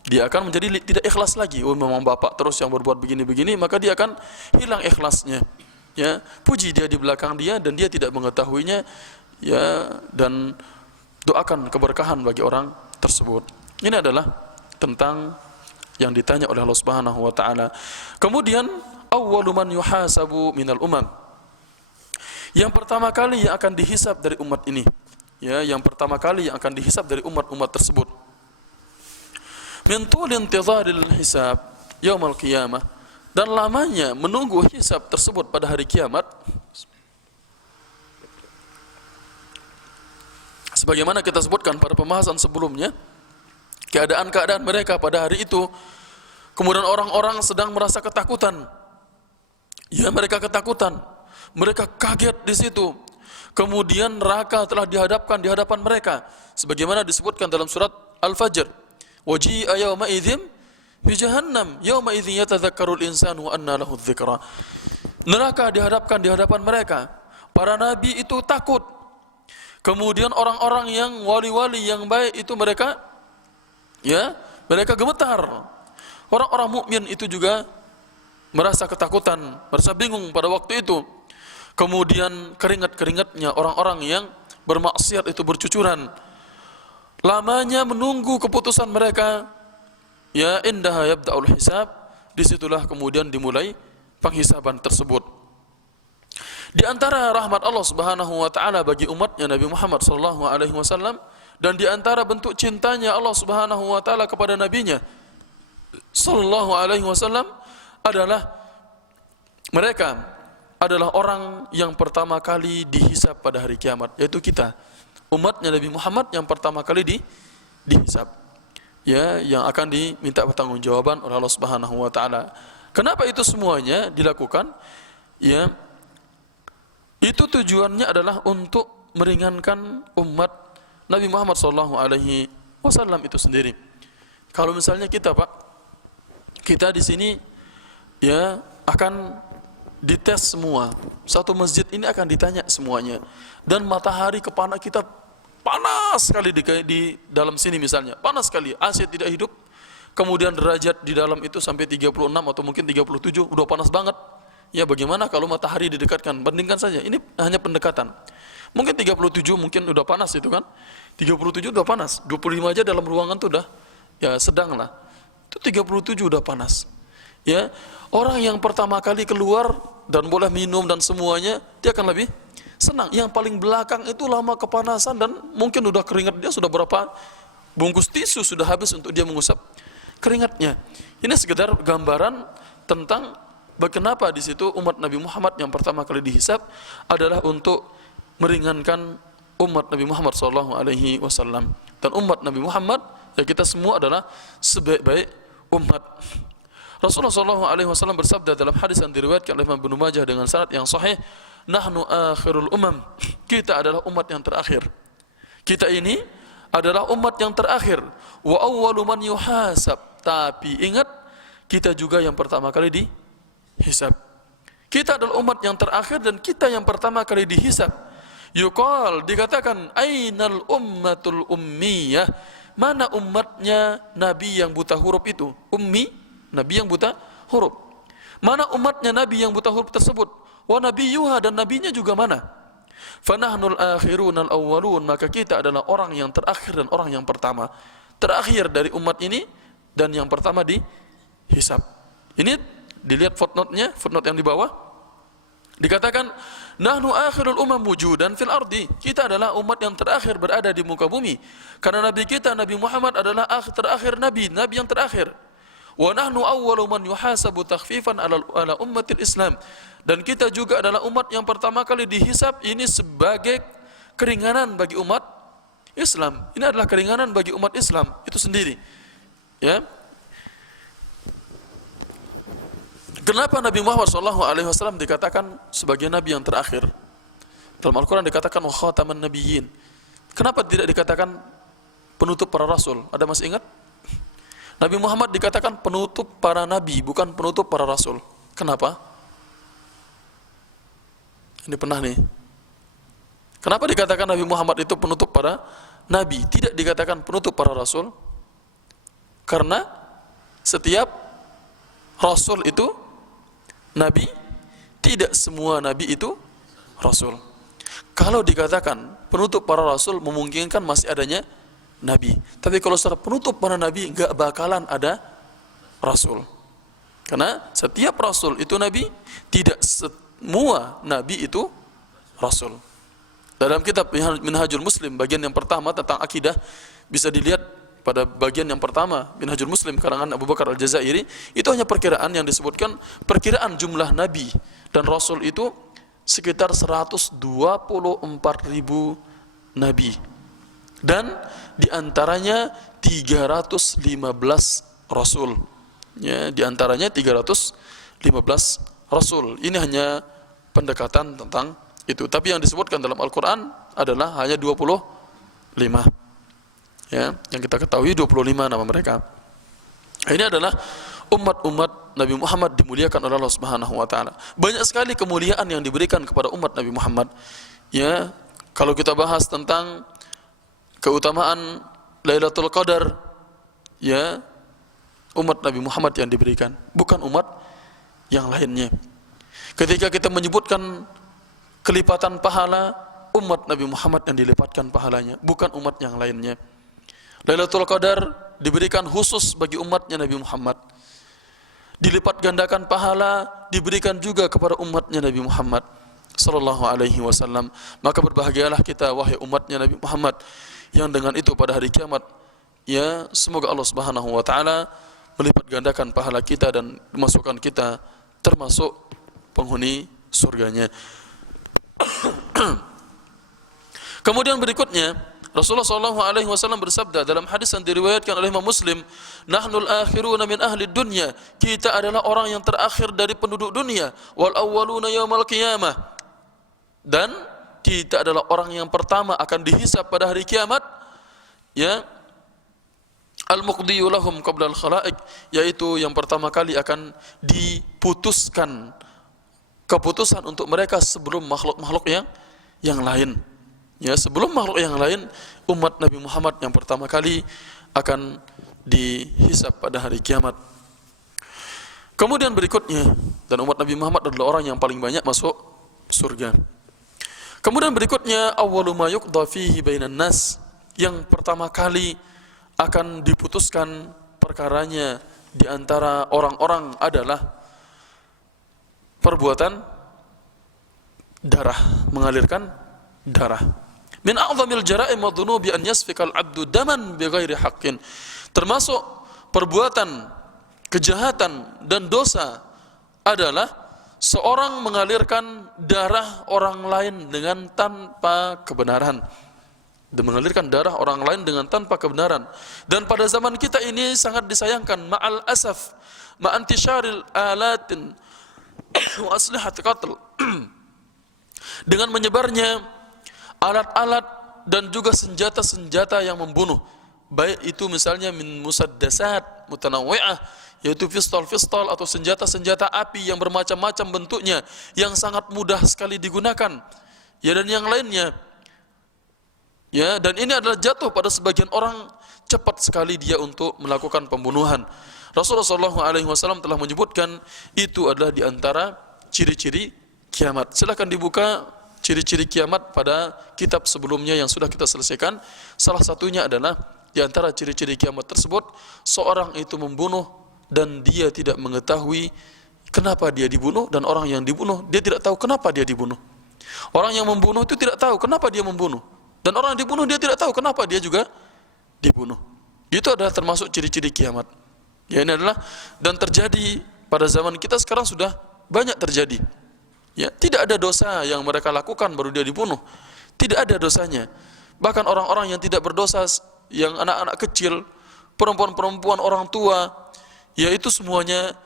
Dia akan menjadi tidak ikhlas lagi. Oh, memang bapak terus yang berbuat begini-begini, maka dia akan hilang ikhlasnya. Ya, puji dia di belakang dia dan dia tidak mengetahuinya, ya, dan doakan keberkahan bagi orang tersebut. Ini adalah tentang yang ditanya oleh Allah Subhanahu wa taala. Kemudian awwalu man yuhasabu minal umam. Yang pertama kali yang akan dihisab dari umat ini, ya, yang pertama kali yang akan dihisab dari umat-umat tersebut. Min tul intizaril hisab yaumil qiyamah, dan lamanya menunggu hisab tersebut pada hari kiamat. Sebagaimana kita sebutkan pada pembahasan sebelumnya, keadaan-keadaan mereka pada hari itu, kemudian orang-orang sedang merasa ketakutan. Ya, mereka ketakutan, mereka kaget di situ. Kemudian neraka telah dihadapkan di hadapan mereka, sebagaimana disebutkan dalam surat Al-Fajr, waji'a yawma idzin bi jahannam yawma idzin yatadzakkarul insanu wa anna lahu dzikra. Neraka dihadapkan di hadapan mereka. Para nabi itu takut. Kemudian orang-orang yang wali-wali yang baik itu mereka, ya, mereka gemetar. Orang-orang mukmin itu juga merasa ketakutan, merasa bingung pada waktu itu. Kemudian keringat-keringatnya orang-orang yang bermaksiat itu bercucuran. Lamanya menunggu keputusan mereka. Ya, indaha yabda'ul hisab, disitulah kemudian dimulai penghisaban tersebut. Di antara rahmat Allah Subhanahu wa taala bagi umatnya Nabi Muhammad sallallahu alaihi wasallam, dan di antara bentuk cintanya Allah Subhanahu wa taala kepada nabinya sallallahu alaihi wasallam adalah mereka adalah orang yang pertama kali dihisab pada hari kiamat, yaitu kita, umatnya Nabi Muhammad yang pertama kali dihisab. Ya, yang akan diminta pertanggungjawaban oleh Allah Subhanahu wa taala. Kenapa itu semuanya dilakukan? Ya, itu tujuannya adalah untuk meringankan umat Nabi Muhammad sallallahu alaihi wasallam itu sendiri. Kalau misalnya kita, Pak, kita di sini, ya, akan dites semua. Satu masjid ini akan ditanya semuanya. Dan matahari kepala kita panas sekali di dalam sini misalnya. Panas sekali, AC tidak hidup. Kemudian derajat di dalam itu sampai 36 atau mungkin 37, udah panas banget. Ya, bagaimana kalau matahari didekatkan? Bandingkan saja, ini hanya pendekatan. Mungkin 37 mungkin udah panas itu kan. 37 udah panas. 25 aja dalam ruangan tuh udah, ya, sedang lah. Itu 37 udah panas. Ya, orang yang pertama kali keluar dan boleh minum dan semuanya, dia akan lebih senang. Yang paling belakang itu lama kepanasan dan mungkin udah keringat dia sudah berapa bungkus tisu sudah habis untuk dia mengusap keringatnya. Ini sekedar gambaran tentang kenapa di situ umat Nabi Muhammad yang pertama kali dihisab adalah untuk meringankan umat Nabi Muhammad sallallahu alaihi wasallam. Dan umat Nabi Muhammad Ya, kita semua adalah sebaik-baik umat. Rasulullah SAW bersabda dalam hadis yang diriwayatkan oleh Imam Ibnu Majah dengan sanad yang sahih, nahnu akhirul umam. Kita adalah umat yang terakhir. Kita ini adalah umat yang terakhir. Wa awwalu man yuhasab. Tapi ingat, kita juga yang pertama kali dihisab. Kita adalah umat yang terakhir dan kita yang pertama kali dihisab. Yuqal, dikatakan, ainal ummatul ummiyah. Mana umatnya Nabi yang buta huruf itu? Ummi, Nabi yang buta huruf. Mana umatnya Nabi yang buta huruf tersebut? Wa nabiyyuha, dan nabinya juga mana? Fanahnul akhirunal awwalun, maka kita adalah orang yang terakhir dan orang yang pertama. Terakhir dari umat ini dan yang pertama dihisab. Ini dilihat footnote-nya, footnote yang di bawah. Dikatakan, nahnu akhirul umam wujudan fil ardi. Kita adalah umat yang terakhir berada di muka bumi. Karena Nabi kita, Nabi Muhammad adalah terakhir Nabi, Nabi yang terakhir. Wa nahnu awwalu man yuhasabu takhfifan ala ummatil Islam. Dan kita juga adalah umat yang pertama kali dihisab ini sebagai keringanan bagi umat Islam. Ini adalah keringanan bagi umat Islam itu sendiri. Ya. Kenapa Nabi Muhammad SAW dikatakan sebagai Nabi yang terakhir? Dalam Al-Quran dikatakan wa khataman nabiyyin. Kenapa tidak dikatakan penutup para rasul? Ada masih ingat? Nabi Muhammad dikatakan penutup para nabi, bukan penutup para rasul. Kenapa? Ini pernah nih. Kenapa dikatakan Nabi Muhammad itu penutup para nabi? Tidak dikatakan penutup para rasul? Karena setiap rasul itu nabi, tidak semua nabi itu rasul. Kalau dikatakan penutup para rasul, memungkinkan masih adanya nabi. Tapi kalau secara penutup para nabi, enggak bakalan ada rasul. Karena setiap rasul itu nabi, tidak semua nabi itu rasul. Dalam kitab Minhajul Muslim bagian yang pertama tentang akidah, bisa dilihat pada bagian yang pertama Minhajul Muslim karangan Abu Bakar Al-Jazairi, itu hanya perkiraan yang disebutkan, perkiraan jumlah nabi dan rasul itu sekitar 124.000 nabi. Dan diantaranya 315 rasul. Ya, diantaranya 315 rasul. Ini hanya pendekatan tentang itu. Tapi yang disebutkan dalam Al-Quran adalah hanya 25. Ya, yang kita ketahui 25 nama mereka. Ini adalah umat-umat Nabi Muhammad dimuliakan oleh Allah Subhanahu wa taala. Banyak sekali kemuliaan yang diberikan kepada umat Nabi Muhammad. Ya, kalau kita bahas tentang keutamaan Lailatul Qadar, ya, umat Nabi Muhammad yang diberikan, bukan umat yang lainnya. Ketika kita menyebutkan kelipatan pahala, umat Nabi Muhammad yang dilipatkan pahalanya, bukan umat yang lainnya. Lailatul Qadar diberikan khusus bagi umatnya Nabi Muhammad. Dilipat gandakan pahala diberikan juga kepada umatnya Nabi Muhammad sallallahu alaihi wasallam. Maka berbahagialah kita wahai umatnya Nabi Muhammad, yang dengan itu pada hari kiamat, ya, semoga Allah Subhanahu wa taala melipat gandakan pahala kita dan memasukkan kita termasuk penghuni surganya. Kemudian berikutnya Rasulullah SAW bersabda dalam hadis yang diriwayatkan oleh Imam Muslim, nahnul akhiruna min ahli dunya. Kita adalah orang yang terakhir dari penduduk dunia. Wal awwaluna yaumal qiyamah. Dan kita adalah orang yang pertama akan dihisab pada hari kiamat. Ya, al-muqdiyu lahum qabla al-khalaiq, yaitu yang pertama kali akan diputuskan keputusan untuk mereka sebelum makhluk-makhluk yang lain. Ya, sebelum makhluk yang lain, umat Nabi Muhammad yang pertama kali akan dihisab pada hari kiamat. Kemudian berikutnya, dan umat Nabi Muhammad adalah orang yang paling banyak masuk surga. Kemudian berikutnya, awwalu ma yuqda fihi bainan nas, yang pertama kali akan diputuskan perkaranya di antara orang-orang adalah perbuatan darah, mengalirkan darah. Min a'zamil jara'im wa dhunubi an yasfikal 'abdu daman bighairi haqqin. Termasuk perbuatan kejahatan dan dosa adalah seorang mengalirkan darah orang lain dengan tanpa kebenaran. dan mengalirkan darah orang lain dengan tanpa kebenaran. Dan pada zaman kita ini sangat disayangkan, ma'al asaf, ma'antisharil alatin wa aslihat qatl. Dengan menyebarnya alat-alat dan juga senjata-senjata yang membunuh, baik itu misalnya min musaddasat mutanawwi'ah, yaitu pistol-pistol atau senjata-senjata api yang bermacam-macam bentuknya, yang sangat mudah sekali digunakan, ya, dan yang lainnya. Ya, dan ini adalah jatuh pada sebagian orang, cepat sekali dia untuk melakukan pembunuhan. Rasulullah SAW telah menyebutkan itu adalah di antara ciri-ciri kiamat. Silakan dibuka ciri-ciri kiamat pada kitab sebelumnya yang sudah kita selesaikan. Salah satunya adalah di antara ciri-ciri kiamat tersebut, seorang itu membunuh dan dia tidak mengetahui kenapa dia dibunuh, dan orang yang dibunuh dia tidak tahu kenapa dia dibunuh. Orang yang membunuh itu tidak tahu kenapa dia membunuh, dan orang yang dibunuh dia tidak tahu kenapa dia juga dibunuh. Itu adalah termasuk ciri-ciri kiamat. Ya, ini adalah, dan terjadi pada zaman kita sekarang sudah banyak terjadi. Ya, tidak ada dosa yang mereka lakukan baru dia dibunuh. Tidak ada dosanya. Bahkan orang-orang yang tidak berdosa, yang anak-anak kecil, perempuan-perempuan, orang tua, ya itu semuanya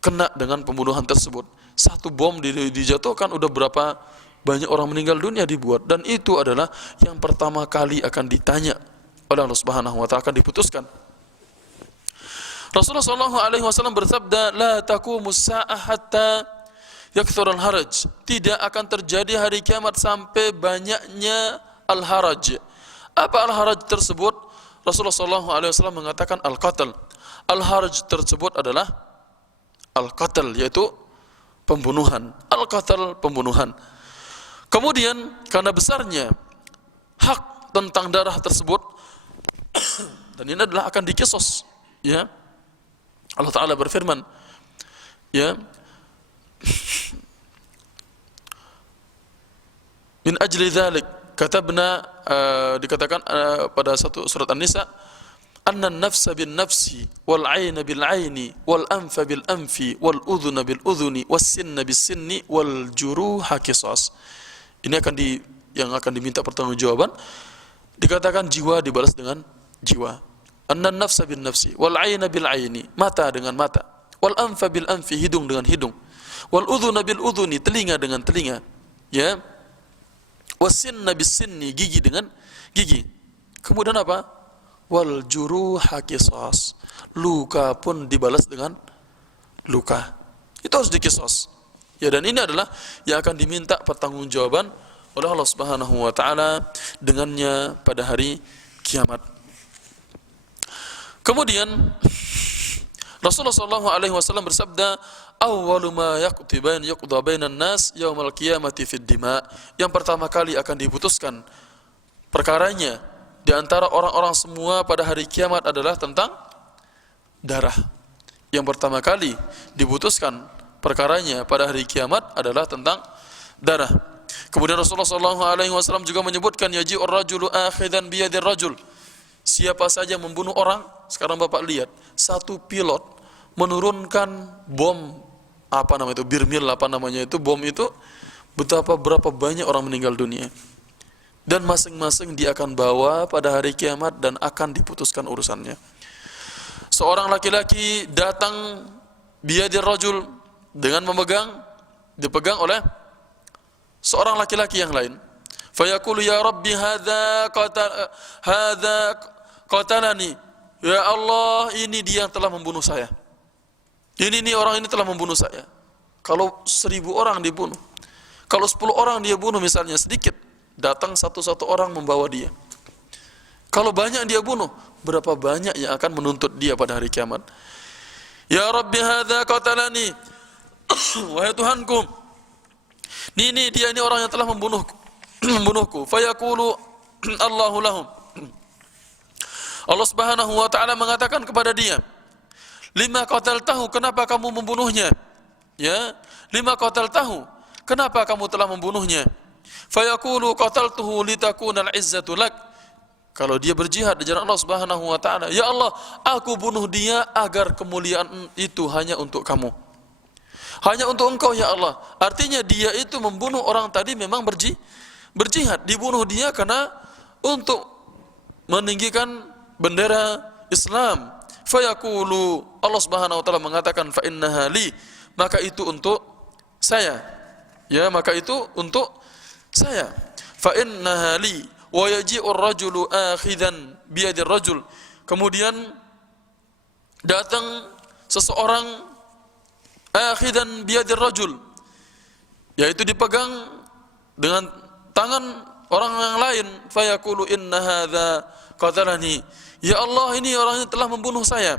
kena dengan pembunuhan tersebut. Satu bom dijatuhkan, udah berapa banyak orang meninggal dunia dibuat, dan itu adalah yang pertama kali akan ditanya oleh Allah Subhanahu wa taala, akan diputuskan. Rasulullah SAW bersabda, la taqumus sa'ah hatta yakthurul haraj. Tidak akan terjadi hari kiamat sampai banyaknya al-haraj. Apa al-haraj tersebut? Rasulullah SAW mengatakan al-qatl. Al-haraj tersebut adalah al-qatl, yaitu pembunuhan. Al-qatl, pembunuhan. Kemudian karena besarnya hak tentang darah tersebut, dan ini adalah akan dikisos, ya. Allah Ta'ala berfirman, ya, min ajli dzalik katabna, dikatakan pada satu surat An-Nisa, anna an-nafsa bin nafsi wal 'aina bil 'aini wal anfa bil anfi wal udhuna bil udhuni was sinna bis sinni wal juruha qisas. Ini yang akan diminta pertanggungjawaban. Dikatakan jiwa dibalas dengan jiwa. Anna an-nafsa bin nafsi wal 'aina bil 'aini, mata dengan mata, wal anfa bil anfi, hidung dengan hidung, wal udhuna bil udhuni, telinga dengan telinga, ya, wasinna bisinni, gigi dengan gigi. Kemudian apa? Wal juruha qisas, luka pun dibalas dengan luka. Itu harus dikisos. Ya, dan ini adalah yang akan diminta pertanggungjawaban oleh Allah Subhanahu wa taala dengannya pada hari kiamat. Kemudian Rasulullah SAW bersabda, awwalu ma yuqda bainan nas yaumal qiyamati fid dima. Yang pertama kali akan diputuskan perkaranya di antara orang-orang semua pada hari kiamat adalah tentang darah. Yang pertama kali diputuskan perkaranya pada hari kiamat adalah tentang darah. Kemudian Rasulullah SAW juga menyebutkan, yaji'ur rajulu akhidan biyadir rajul. Siapa saja membunuh orang, sekarang Bapak lihat, satu pilot menurunkan bom, apa namanya itu, birmil, apa namanya itu, bom itu, berapa banyak orang meninggal dunia. Dan masing-masing dia akan bawa pada hari kiamat dan akan diputuskan urusannya. Seorang laki-laki datang biyadir rajul, dengan dipegang oleh seorang laki-laki yang lain. Fayaqulu ya Rabbi hadza qatalani. Ya Allah, ini dia yang telah membunuh saya. Ini orang ini telah membunuh saya. Kalau 1000 orang dibunuh, kalau 10 orang dia bunuh misalnya, sedikit, datang satu-satu orang membawa dia. Kalau banyak dia bunuh, berapa banyak yang akan menuntut dia pada hari kiamat? Ya Rabbi hadza qatalani. Wahai Tuhanku, ini dia, ini orang yang telah membunuhku. Fayaqulu Allahu lahum. Allah Subhanahu wa taala mengatakan kepada dia, lima qataltahu, kenapa kamu membunuhnya? Ya, lima qataltahu, kenapa kamu telah membunuhnya? Fayaqulu qataltuhu litakuna al-izzatu lak. Kalau dia berjihad di jalan Allah Subhanahu wa taala, ya Allah, aku bunuh dia agar kemuliaan itu hanya untuk kamu. Hanya untuk engkau ya Allah. Artinya dia itu membunuh orang tadi memang berjihad, dibunuh dia karena untuk meninggikan bendera Islam. Fayaqulu, Allah Subhanahu wa taala mengatakan fa innaha li, maka itu untuk saya. Ya, maka itu untuk saya. Fa innaha li wa yaji'u ar-rajulu akhidan bi yadir rajul. Kemudian datang seseorang akhidan bi yadir rajul, yaitu dipegang dengan tangan orang yang lain. Fayaqulu inna hadza qatalani, ya Allah, ini orang ini telah membunuh saya.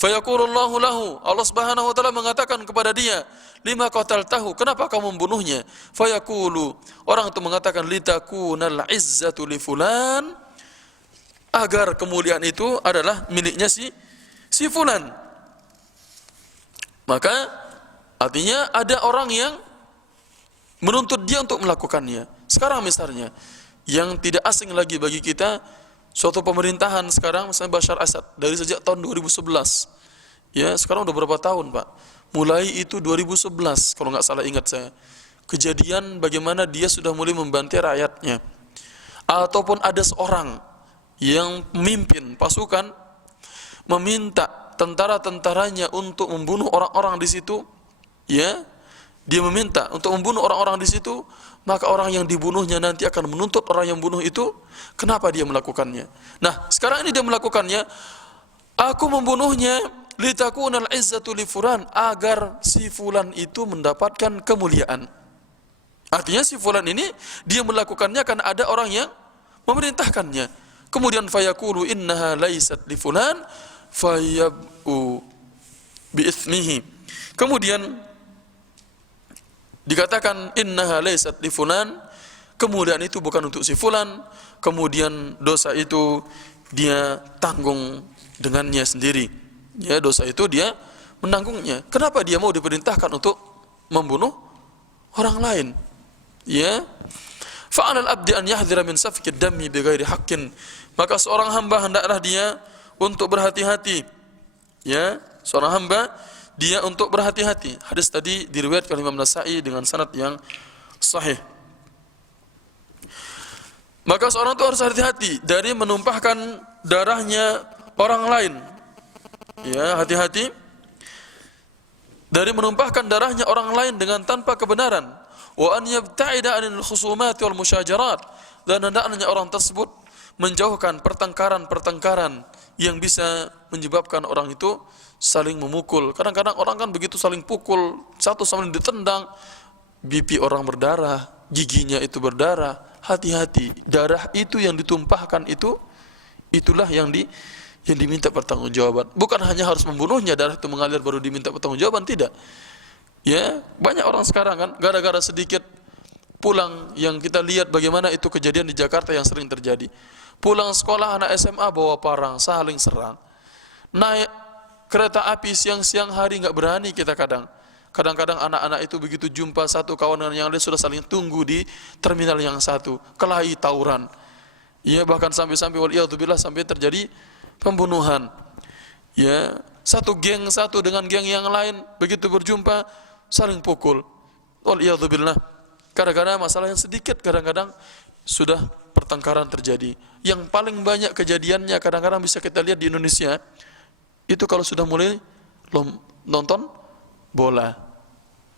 Fayaqulullahu lahu, Allah Subhanahu wa taala mengatakan kepada dia, lima qataltahu, kenapa kamu membunuhnya? Fayaqulu, orang itu mengatakan, litakunal izzatu li fulan, agar kemuliaan itu adalah miliknya si fulan. Maka artinya ada orang yang menuntut dia untuk melakukannya. Sekarang misalnya yang tidak asing lagi bagi kita, suatu pemerintahan sekarang, misalnya Bashar Assad, dari sejak tahun 2011, ya sekarang udah berapa tahun Pak? Mulai itu 2011 kalau nggak salah ingat saya, kejadian bagaimana dia sudah mulai membantai rakyatnya, ataupun ada seorang yang memimpin pasukan meminta tentara-tentaranya untuk membunuh orang-orang di situ, ya, dia meminta untuk membunuh orang-orang di situ, maka orang yang dibunuhnya nanti akan menuntut orang yang bunuh itu kenapa dia melakukannya. Nah, sekarang ini dia melakukannya, aku membunuhnya litakunal izzatu li fulan, agar si fulan itu mendapatkan kemuliaan. Artinya si fulan ini dia melakukannya karena ada orang yang memerintahkannya. Kemudian fayaqulu innaha laysat li fulan fayabu bi itsmihi. Kemudian dikatakan innaha laysat li fulan, kemudian itu bukan untuk si fulan, kemudian dosa itu dia tanggung dengannya sendiri. Ya, dosa itu dia menanggungnya. Kenapa dia mau diperintahkan untuk membunuh orang lain? Ya. Fa'alal abdi an yahdhira min safki ad-dami bighairi haqqin. Maka seorang hamba hendaklah dia untuk berhati-hati. Ya, seorang hamba dia untuk berhati-hati. Hadis tadi diriwayatkan oleh Imam Nasa'i dengan sanad yang sahih. Maka seorang itu harus hati-hati dari menumpahkan darahnya orang lain. Ya, hati-hati dari menumpahkan darahnya orang lain dengan tanpa kebenaran. Wa an yabta'ida 'anil khusumati wal musyajarat, dan hendaknya orang tersebut menjauhkan pertengkaran-pertengkaran yang bisa menyebabkan orang itu saling memukul. Kadang-kadang orang kan begitu saling pukul, satu sama lain ditendang, pipi orang berdarah, giginya itu berdarah. Hati-hati, darah itu yang ditumpahkan itu, itulah yang diminta pertanggungjawaban. Bukan hanya harus membunuhnya, darah itu mengalir baru diminta pertanggungjawaban, tidak. Ya, banyak orang sekarang kan gara-gara sedikit pulang, yang kita lihat bagaimana itu kejadian di Jakarta yang sering terjadi. Pulang sekolah anak SMA bawa parang, saling serang. Naik kereta api siang-siang hari nggak berani kita Kadang-kadang anak-anak itu begitu jumpa satu kawan dengan yang lain sudah saling tunggu di terminal yang satu, kelahi tawuran. Ya, bahkan sampai-sampai waliyadzubillah sampai terjadi pembunuhan. Ya, satu geng satu dengan geng yang lain begitu berjumpa saling pukul. Waliyadzubillah. Kadang-kadang masalah yang sedikit kadang-kadang sudah pertengkaran terjadi. Yang paling banyak kejadiannya kadang-kadang bisa kita lihat di Indonesia itu kalau sudah mulai nonton bola.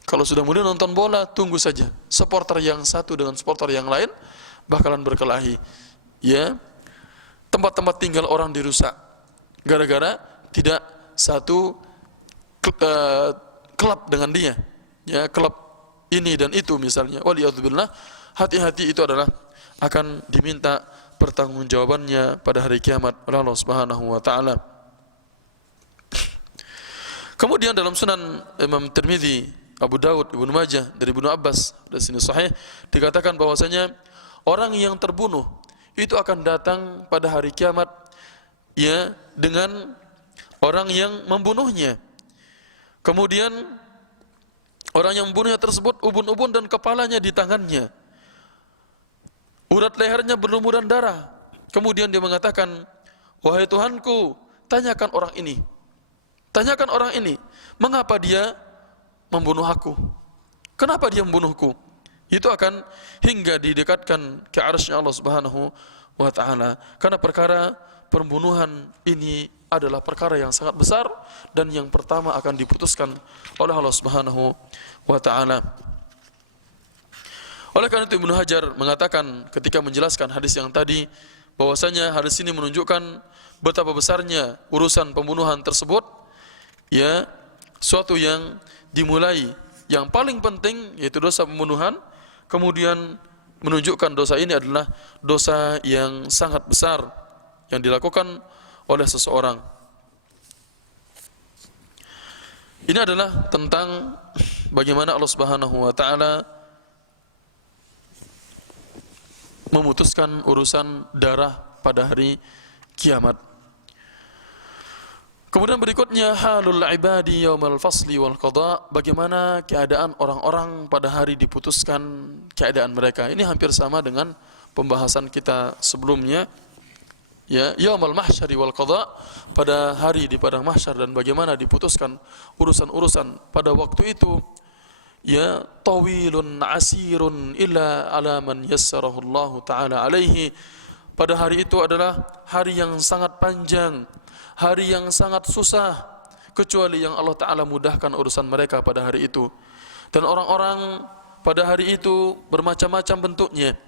Kalau sudah mulai nonton bola, tunggu saja supporter yang satu dengan supporter yang lain bakalan berkelahi. Ya, tempat-tempat tinggal orang dirusak gara-gara tidak satu klub dengan dia. Ya, klub ini dan itu misalnya. Waliyadzubillah, hati-hati, itu adalah akan diminta pertanggungjawabannya pada hari kiamat oleh Allah Subhanahu wa taala. Kemudian dalam Sunan Imam Tirmidzi, Abu Daud, Ibnu Majah dari Ibnu Abbas, dari sini sahih, dikatakan bahwasanya orang yang terbunuh itu akan datang pada hari kiamat ya dengan orang yang membunuhnya. Kemudian orang yang membunuhnya tersebut ubun-ubun dan kepalanya di tangannya. Urat lehernya berlumuran darah. Kemudian dia mengatakan, wahai Tuhanku, tanyakan orang ini. Tanyakan orang ini, mengapa dia membunuh aku? Kenapa dia membunuhku? Itu akan hingga didekatkan ke arsy Allah Subhanahu wa ta'ala. Karena perkara pembunuhan ini adalah perkara yang sangat besar dan yang pertama akan diputuskan oleh Allah Subhanahu wa ta'ala. Oleh karena itu Ibnu Hajar mengatakan ketika menjelaskan hadis yang tadi, bahwasanya hadis ini menunjukkan betapa besarnya urusan pembunuhan tersebut, ya, suatu yang dimulai yang paling penting yaitu dosa pembunuhan, kemudian menunjukkan dosa ini adalah dosa yang sangat besar yang dilakukan oleh seseorang. Ini adalah tentang bagaimana Allah Subhanahu wa ta'ala memutuskan urusan darah pada hari kiamat. Kemudian berikutnya halul ibadi yaumal fasli wal qada, bagaimana keadaan orang-orang pada hari diputuskan keadaan mereka. Ini hampir sama dengan pembahasan kita sebelumnya, ya, yaumal mahsyari wal qada, pada hari di padang mahsyar dan bagaimana diputuskan urusan-urusan pada waktu itu. Ya, tawilun asirun illa ala man yassarahu Allah taala alaihi. Pada hari itu adalah hari yang sangat panjang, hari yang sangat susah, kecuali yang Allah taala mudahkan urusan mereka pada hari itu. Dan orang-orang pada hari itu bermacam-macam bentuknya.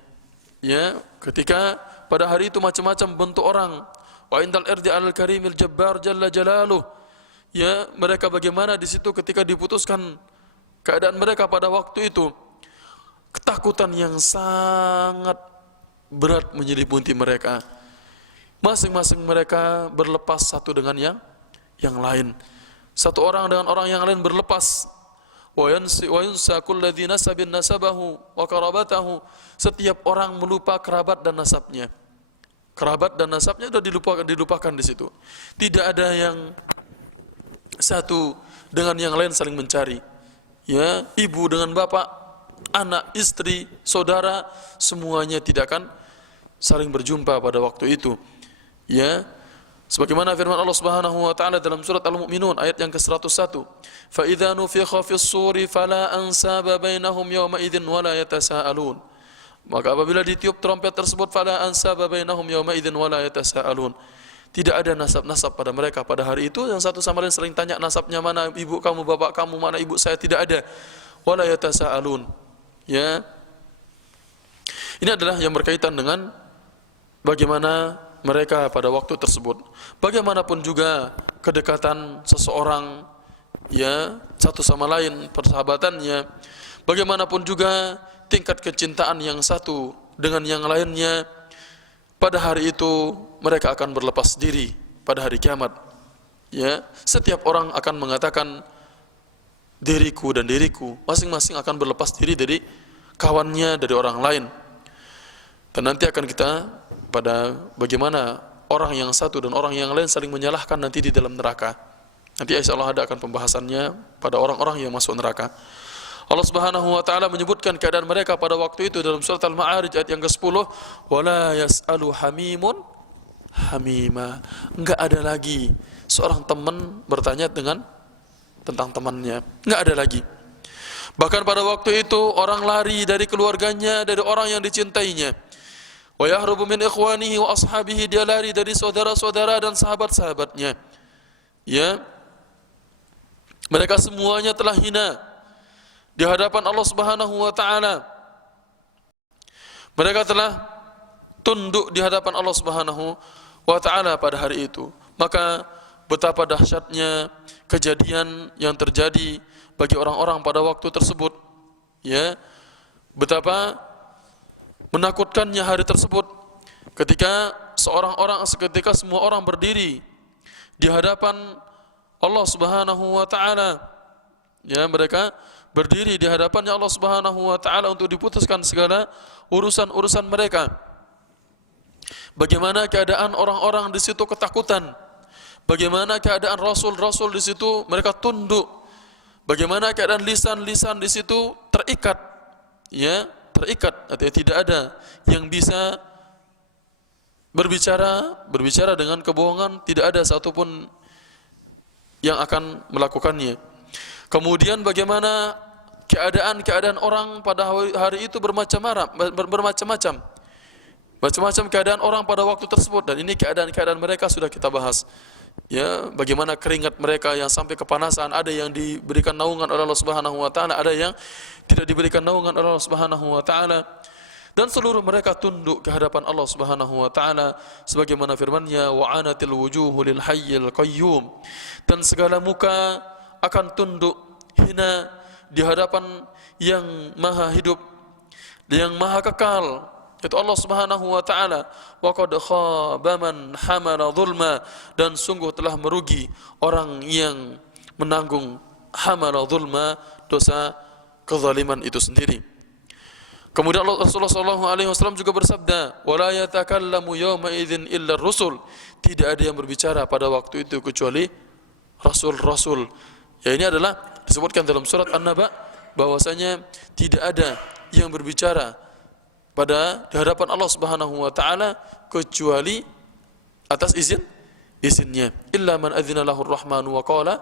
Ya, ketika pada hari itu macam-macam bentuk orang. Wa indal irdi alal karimil jabbar jalla jalaluh. Ya, mereka bagaimana di situ ketika diputuskan keadaan mereka pada waktu itu, ketakutan yang sangat berat menyelimuti mereka. Masing-masing mereka berlepas satu dengan yang lain. Satu orang dengan orang yang lain berlepas. Wa yunsa kulladzi nasabin nasabahu wa qarabatahu. Setiap orang melupa kerabat dan nasabnya. Kerabat dan nasabnya sudah dilupakan di situ. Tidak ada yang satu dengan yang lain saling mencari. Ya, ibu dengan bapak, anak, istri, saudara, semuanya tidak akan saling berjumpa pada waktu itu. Ya, sebagaimana firman Allah Subhanahu wa taala dalam surat Al-Mu'minun ayat yang ke-101, "Fa idza nufikha fis suri fala ansaba bainahum yawma idzin wala yatasaalun." Maka apabila ditiup trompet tersebut, fala ansaba bainahum yawma idzin wala yatasaalun. Tidak ada nasab-nasab pada mereka pada hari itu, yang satu sama lain saling tanya nasabnya, mana ibu kamu, bapak kamu, mana ibu saya, tidak ada. Wala yatasaalun. Ya. Ini adalah yang berkaitan dengan bagaimana mereka pada waktu tersebut. Bagaimanapun juga kedekatan seseorang, ya, satu sama lain, persahabatannya, bagaimanapun juga tingkat kecintaan yang satu dengan yang lainnya, pada hari itu mereka akan berlepas diri pada hari kiamat. Ya, setiap orang akan mengatakan diriku dan diriku, masing-masing akan berlepas diri dari kawannya, dari orang lain. Dan nanti akan kita pada bagaimana orang yang satu dan orang yang lain saling menyalahkan nanti di dalam neraka. Nanti insyaallah ada akan pembahasannya pada orang-orang yang masuk neraka. Allah Subhanahu wa taala menyebutkan keadaan mereka pada waktu itu dalam surat Al-Ma'arij ayat yang ke-10, wala yas'alu hamimun hamima. Enggak ada lagi seorang teman bertanya tentang temannya. Enggak ada lagi. Bahkan pada waktu itu orang lari dari keluarganya, dari orang yang dicintainya. Wa yahrubu min ikhwanihi wa ashabihi, dia lari dari saudara-saudara dan sahabat-sahabatnya. Ya. Mereka semuanya telah hina di hadapan Allah Subhanahu wa taala. Mereka telah tunduk di hadapan Allah Subhanahu wa taala pada hari itu. Maka betapa dahsyatnya kejadian yang terjadi bagi orang-orang pada waktu tersebut. Ya. Betapa menakutkannya hari tersebut ketika ketika semua orang berdiri di hadapan Allah Subhanahu wa taala. Ya, mereka berdiri di hadapannya Allah Subhanahu wa taala untuk diputuskan segala urusan-urusan mereka. Bagaimana keadaan orang-orang di situ ketakutan. Bagaimana keadaan rasul-rasul di situ mereka tunduk. Bagaimana keadaan lisan-lisan di situ terikat. Ya, terikat, artinya tidak ada yang bisa berbicara dengan kebohongan, tidak ada satupun yang akan melakukannya. Kemudian bagaimana keadaan orang pada hari itu bermacam-macam. macam-macam keadaan orang pada waktu tersebut, dan ini keadaan-keadaan mereka sudah kita bahas. Ya, bagaimana keringat mereka yang sampai kepanasan, ada yang diberikan naungan oleh Allah Subhanahu wa taala, ada yang tidak diberikan naungan oleh Allah Subhanahu wa taala. Dan seluruh mereka tunduk ke hadapan Allah Subhanahu wa taala sebagaimana firman-Nya, wa'anatil wujuhu lil hayyil qayyum. Dan segala muka akan tunduk hina di hadapan yang maha hidup, yang maha kekal, yaitu Allah Subhanahu wa taala. Wa qad khaba man hamala zulma, dan sungguh telah merugi orang yang menanggung hamala zulma, dosa kezaliman itu sendiri. Kemudian Rasulullah sallallahu alaihi wasallam juga bersabda, "Wala yatakallamu yawma idzin illa ar-rusul." Tidak ada yang berbicara pada waktu itu kecuali rasul-rasul. Ya, ini adalah disebutkan dalam surat An-Naba bahwasanya tidak ada yang berbicara di hadapan Allah Subhanahu wa taala kecuali atas izinnya. Illa man adzina lahu ar-rahmanu wa qala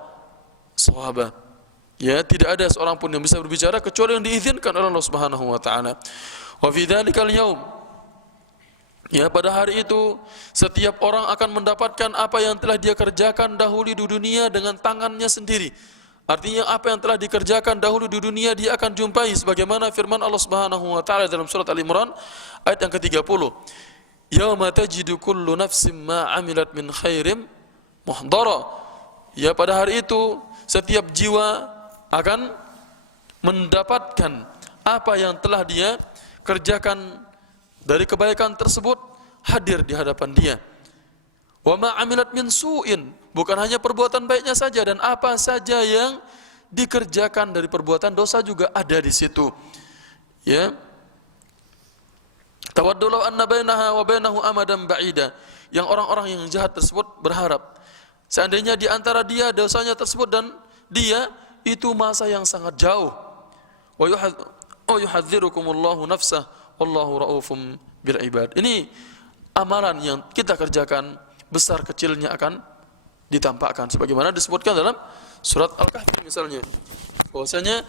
shawaba. Ya, tidak ada seorang pun yang bisa berbicara kecuali yang diizinkan oleh Allah Subhanahu wa taala. Wa fi dzalikal yaum, ya, pada hari itu setiap orang akan mendapatkan apa yang telah dia kerjakan dahulu di dunia dengan tangannya sendiri. Artinya apa yang telah dikerjakan dahulu di dunia dia akan jumpai, sebagaimana firman Allah Subhanahu wa taala dalam surat Al-Imran ayat yang ke-30. Yauma tajidu kullu nafsin ma 'amilat min khairin muhdara. Ya, pada hari itu setiap jiwa akan mendapatkan apa yang telah dia kerjakan dari kebaikan tersebut hadir di hadapan dia. Wa ma 'amilat min su'in, bukan hanya perbuatan baiknya saja, dan apa saja yang dikerjakan dari perbuatan dosa juga ada di situ. Ya. Tawaddu law anna bainaha wa bainahu amadan ba'ida. Yang orang-orang yang jahat tersebut berharap seandainya di antara dia dosanya tersebut dan dia itu masa yang sangat jauh. Wa yuhadzirukumullahu nafsah wallahu raufum bil ibad. Ini amalan yang kita kerjakan besar kecilnya akan ditampakkan, sebagaimana disebutkan dalam surat Al-Kahfi misalnya, bahwasanya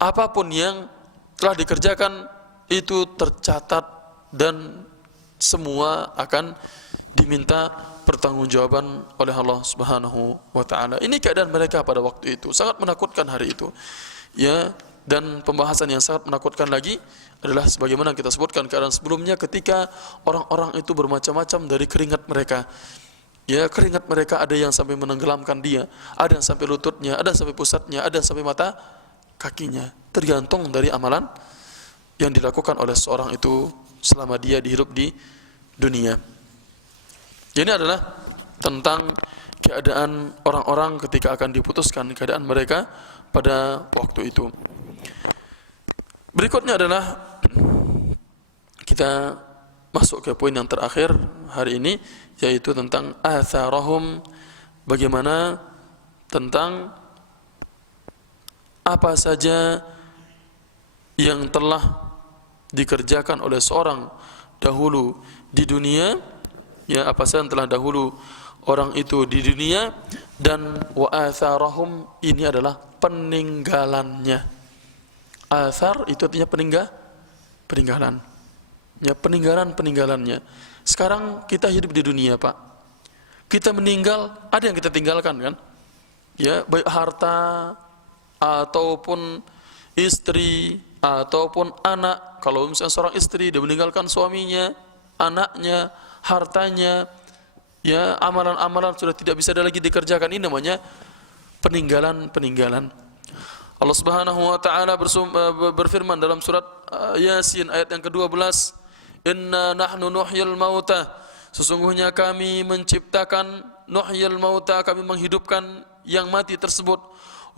apapun yang telah dikerjakan itu tercatat dan semua akan diminta pertanggungjawaban oleh Allah Subhanahu wa taala. Ini keadaan mereka pada waktu itu, sangat menakutkan hari itu. Ya, dan pembahasan yang sangat menakutkan lagi adalah sebagaimana kita sebutkan keadaan sebelumnya ketika orang-orang itu bermacam-macam dari keringat mereka. Ya, keringat mereka ada yang sampai menenggelamkan dia, ada yang sampai lututnya, ada yang sampai pusatnya, ada yang sampai mata kakinya. Tergantung dari amalan yang dilakukan oleh seorang itu selama dia hidup di dunia. Ini adalah tentang keadaan orang-orang ketika akan diputuskan keadaan mereka pada waktu itu. Berikutnya adalah kita masuk ke poin yang terakhir hari ini, yaitu tentang atharahum, bagaimana tentang apa saja yang telah dikerjakan oleh seorang dahulu di dunia, ya, apa saja yang telah dahulu orang itu di dunia, dan wa atharahum ini adalah peninggalannya. Athar itu artinya peninggalan. Ya, peninggalannya. Sekarang kita hidup di dunia, Pak. Kita meninggal, ada yang kita tinggalkan kan? Ya, baik harta ataupun istri ataupun anak. Kalau misalnya seorang istri dia meninggalkan suaminya, anaknya, hartanya, ya, amalan-amalan sudah tidak bisa lagi dikerjakan. Ini namanya peninggalan. Allah Subhanahu wa taala berfirman dalam surat Yasin ayat yang ke-12, "Inna nahnu nuhyil mauta." Sesungguhnya kami menciptakan nuhyil mauta, kami menghidupkan yang mati tersebut.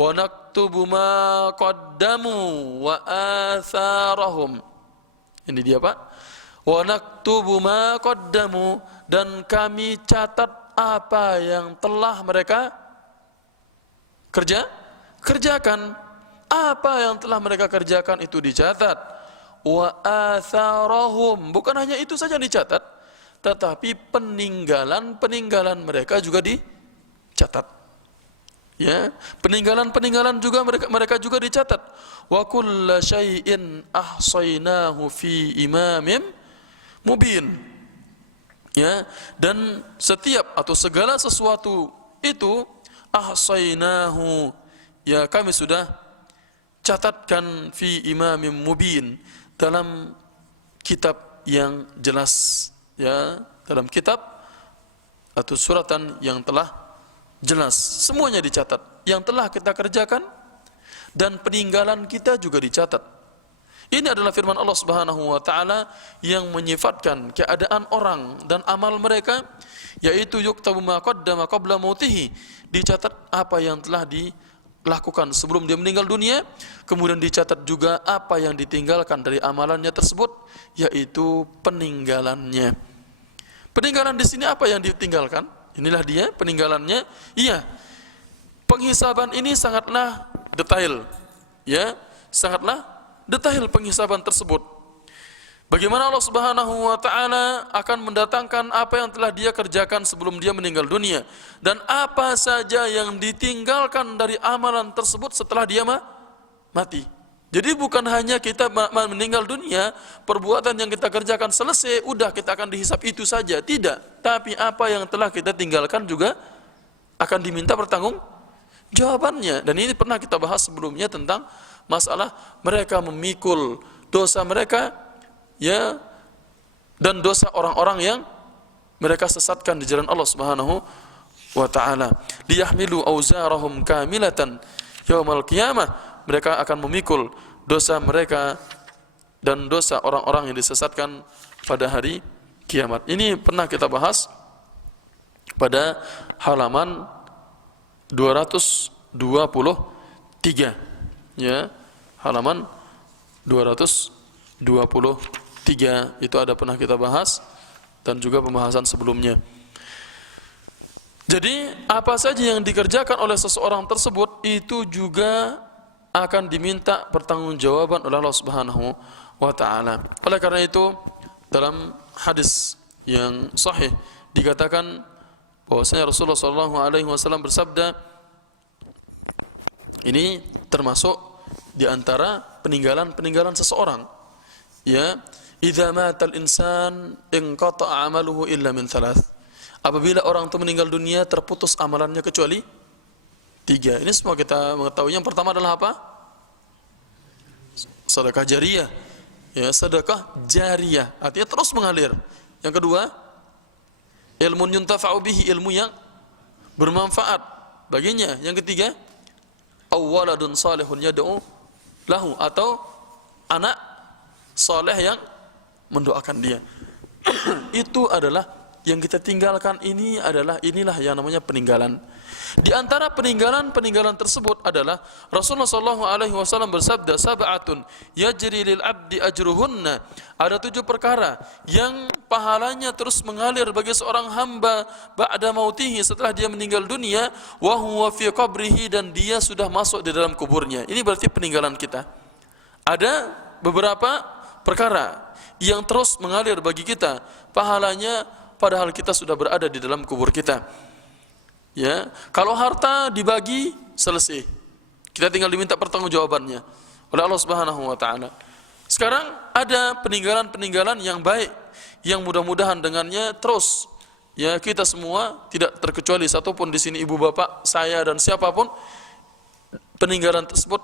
Wa naktubu ma qaddamu wa atharahum. Ini dia, Pak. Wa naktubu ma qaddamu, dan kami catat apa yang telah mereka kerjakan. Apa yang telah mereka kerjakan itu dicatat. Wa atharahum, bukan hanya itu saja dicatat, tetapi peninggalan mereka juga dicatat. Ya, peninggalan juga mereka juga dicatat. Wa kullu syai'in ahsaynahu fi imamin mubin. Ya, dan setiap atau segala sesuatu itu ahsainahu, ya kami sudah catatkan fi imamin mubin, dalam kitab yang jelas, ya, dalam kitab atau suratan yang telah jelas. Semuanya dicatat, yang telah kita kerjakan dan peninggalan kita juga dicatat. Ini adalah firman Allah Subhanahu wa taala yang menyifatkan keadaan orang dan amal mereka, yaitu yuktabu ma qaddama qabla mautihi, dicatat apa yang telah dilakukan sebelum dia meninggal dunia, kemudian dicatat juga apa yang ditinggalkan dari amalannya tersebut, yaitu peninggalannya. Peninggalan di sini apa yang ditinggalkan? Inilah dia peninggalannya. Iya. Penghisaban ini sangatlah detail. Ya, sangatlah detail penghisaban tersebut. Bagaimana Allah Subhanahu wa taala akan mendatangkan apa yang telah dia kerjakan sebelum dia meninggal dunia, dan apa saja yang ditinggalkan dari amalan tersebut setelah dia mati. Jadi bukan hanya kita meninggal dunia, perbuatan yang kita kerjakan selesai, udah kita akan dihisap itu saja, tidak. Tapi apa yang telah kita tinggalkan juga akan diminta bertanggung jawabannya. Dan ini pernah kita bahas sebelumnya tentang masalah mereka memikul dosa mereka, ya, dan dosa orang-orang yang mereka sesatkan di jalan Allah Subhanahu wa taala. Liyahmilu auzarahum kamilatan yaumal qiyamah, mereka akan memikul dosa mereka dan dosa orang-orang yang disesatkan pada hari kiamat. Ini pernah kita bahas pada halaman 223, ya, halaman 223 itu ada pernah kita bahas, dan juga pembahasan sebelumnya. Jadi apa saja yang dikerjakan oleh seseorang tersebut itu juga akan diminta pertanggungjawaban oleh Allah Subhanahu wa taala. Oleh karena itu dalam hadis yang sahih dikatakan bahwasanya Rasulullah SAW bersabda, ini termasuk di antara peninggalan seseorang, ya, idza matal insan inqata'a 'amaluhu illa min thalath. Apabila orang itu meninggal dunia, terputus amalannya kecuali 3. Ini semua kita mengetahui. Yang pertama adalah apa? Sedekah jariyah. Ya, sedekah jariyah artinya terus mengalir. Yang kedua, ilmun yuntafa'u bihi, ilmu yang bermanfaat baginya. Yang ketiga, awwaladun salihun yad'u lahu, atau anak saleh yang mendoakan dia. Itu adalah yang kita tinggalkan. Inilah yang namanya peninggalan. Di antara peninggalan tersebut adalah Rasulullah SAW bersabda, sab'atun yajri lil abdi ajruhunna. Ada 7 perkara yang pahalanya terus mengalir bagi seorang hamba ba'da mautihi, setelah dia meninggal dunia, wa huwa fi qabrihi, dan dia sudah masuk di dalam kuburnya. Ini berarti peninggalan kita. Ada beberapa perkara yang terus mengalir bagi kita pahalanya padahal kita sudah berada di dalam kubur kita. Ya, kalau harta dibagi selesai, kita tinggal diminta pertanggungjawabannya oleh Allah Subhanahu wa taala. Sekarang ada peninggalan yang baik yang mudah-mudahan dengannya terus, ya, kita semua tidak terkecuali satupun di sini, ibu bapak, saya dan siapapun, peninggalan tersebut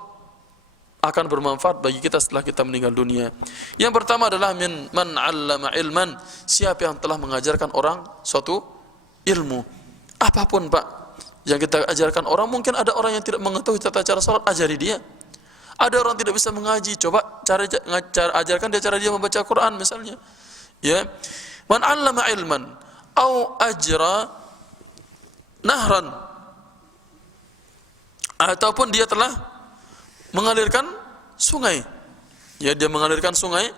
akan bermanfaat bagi kita setelah kita meninggal dunia. Yang pertama adalah man 'allama ilman, siapa yang telah mengajarkan orang suatu ilmu. Apapun, Pak, yang kita ajarkan orang, mungkin ada orang yang tidak mengetahui tata cara salat, ajari dia. Ada orang tidak bisa mengaji, coba ajarkan dia cara dia membaca Quran misalnya. Ya. Man 'allama ilman au ajra nahran, ataupun dia telah mengalirkan sungai. Ya, dia mengalirkan sungai,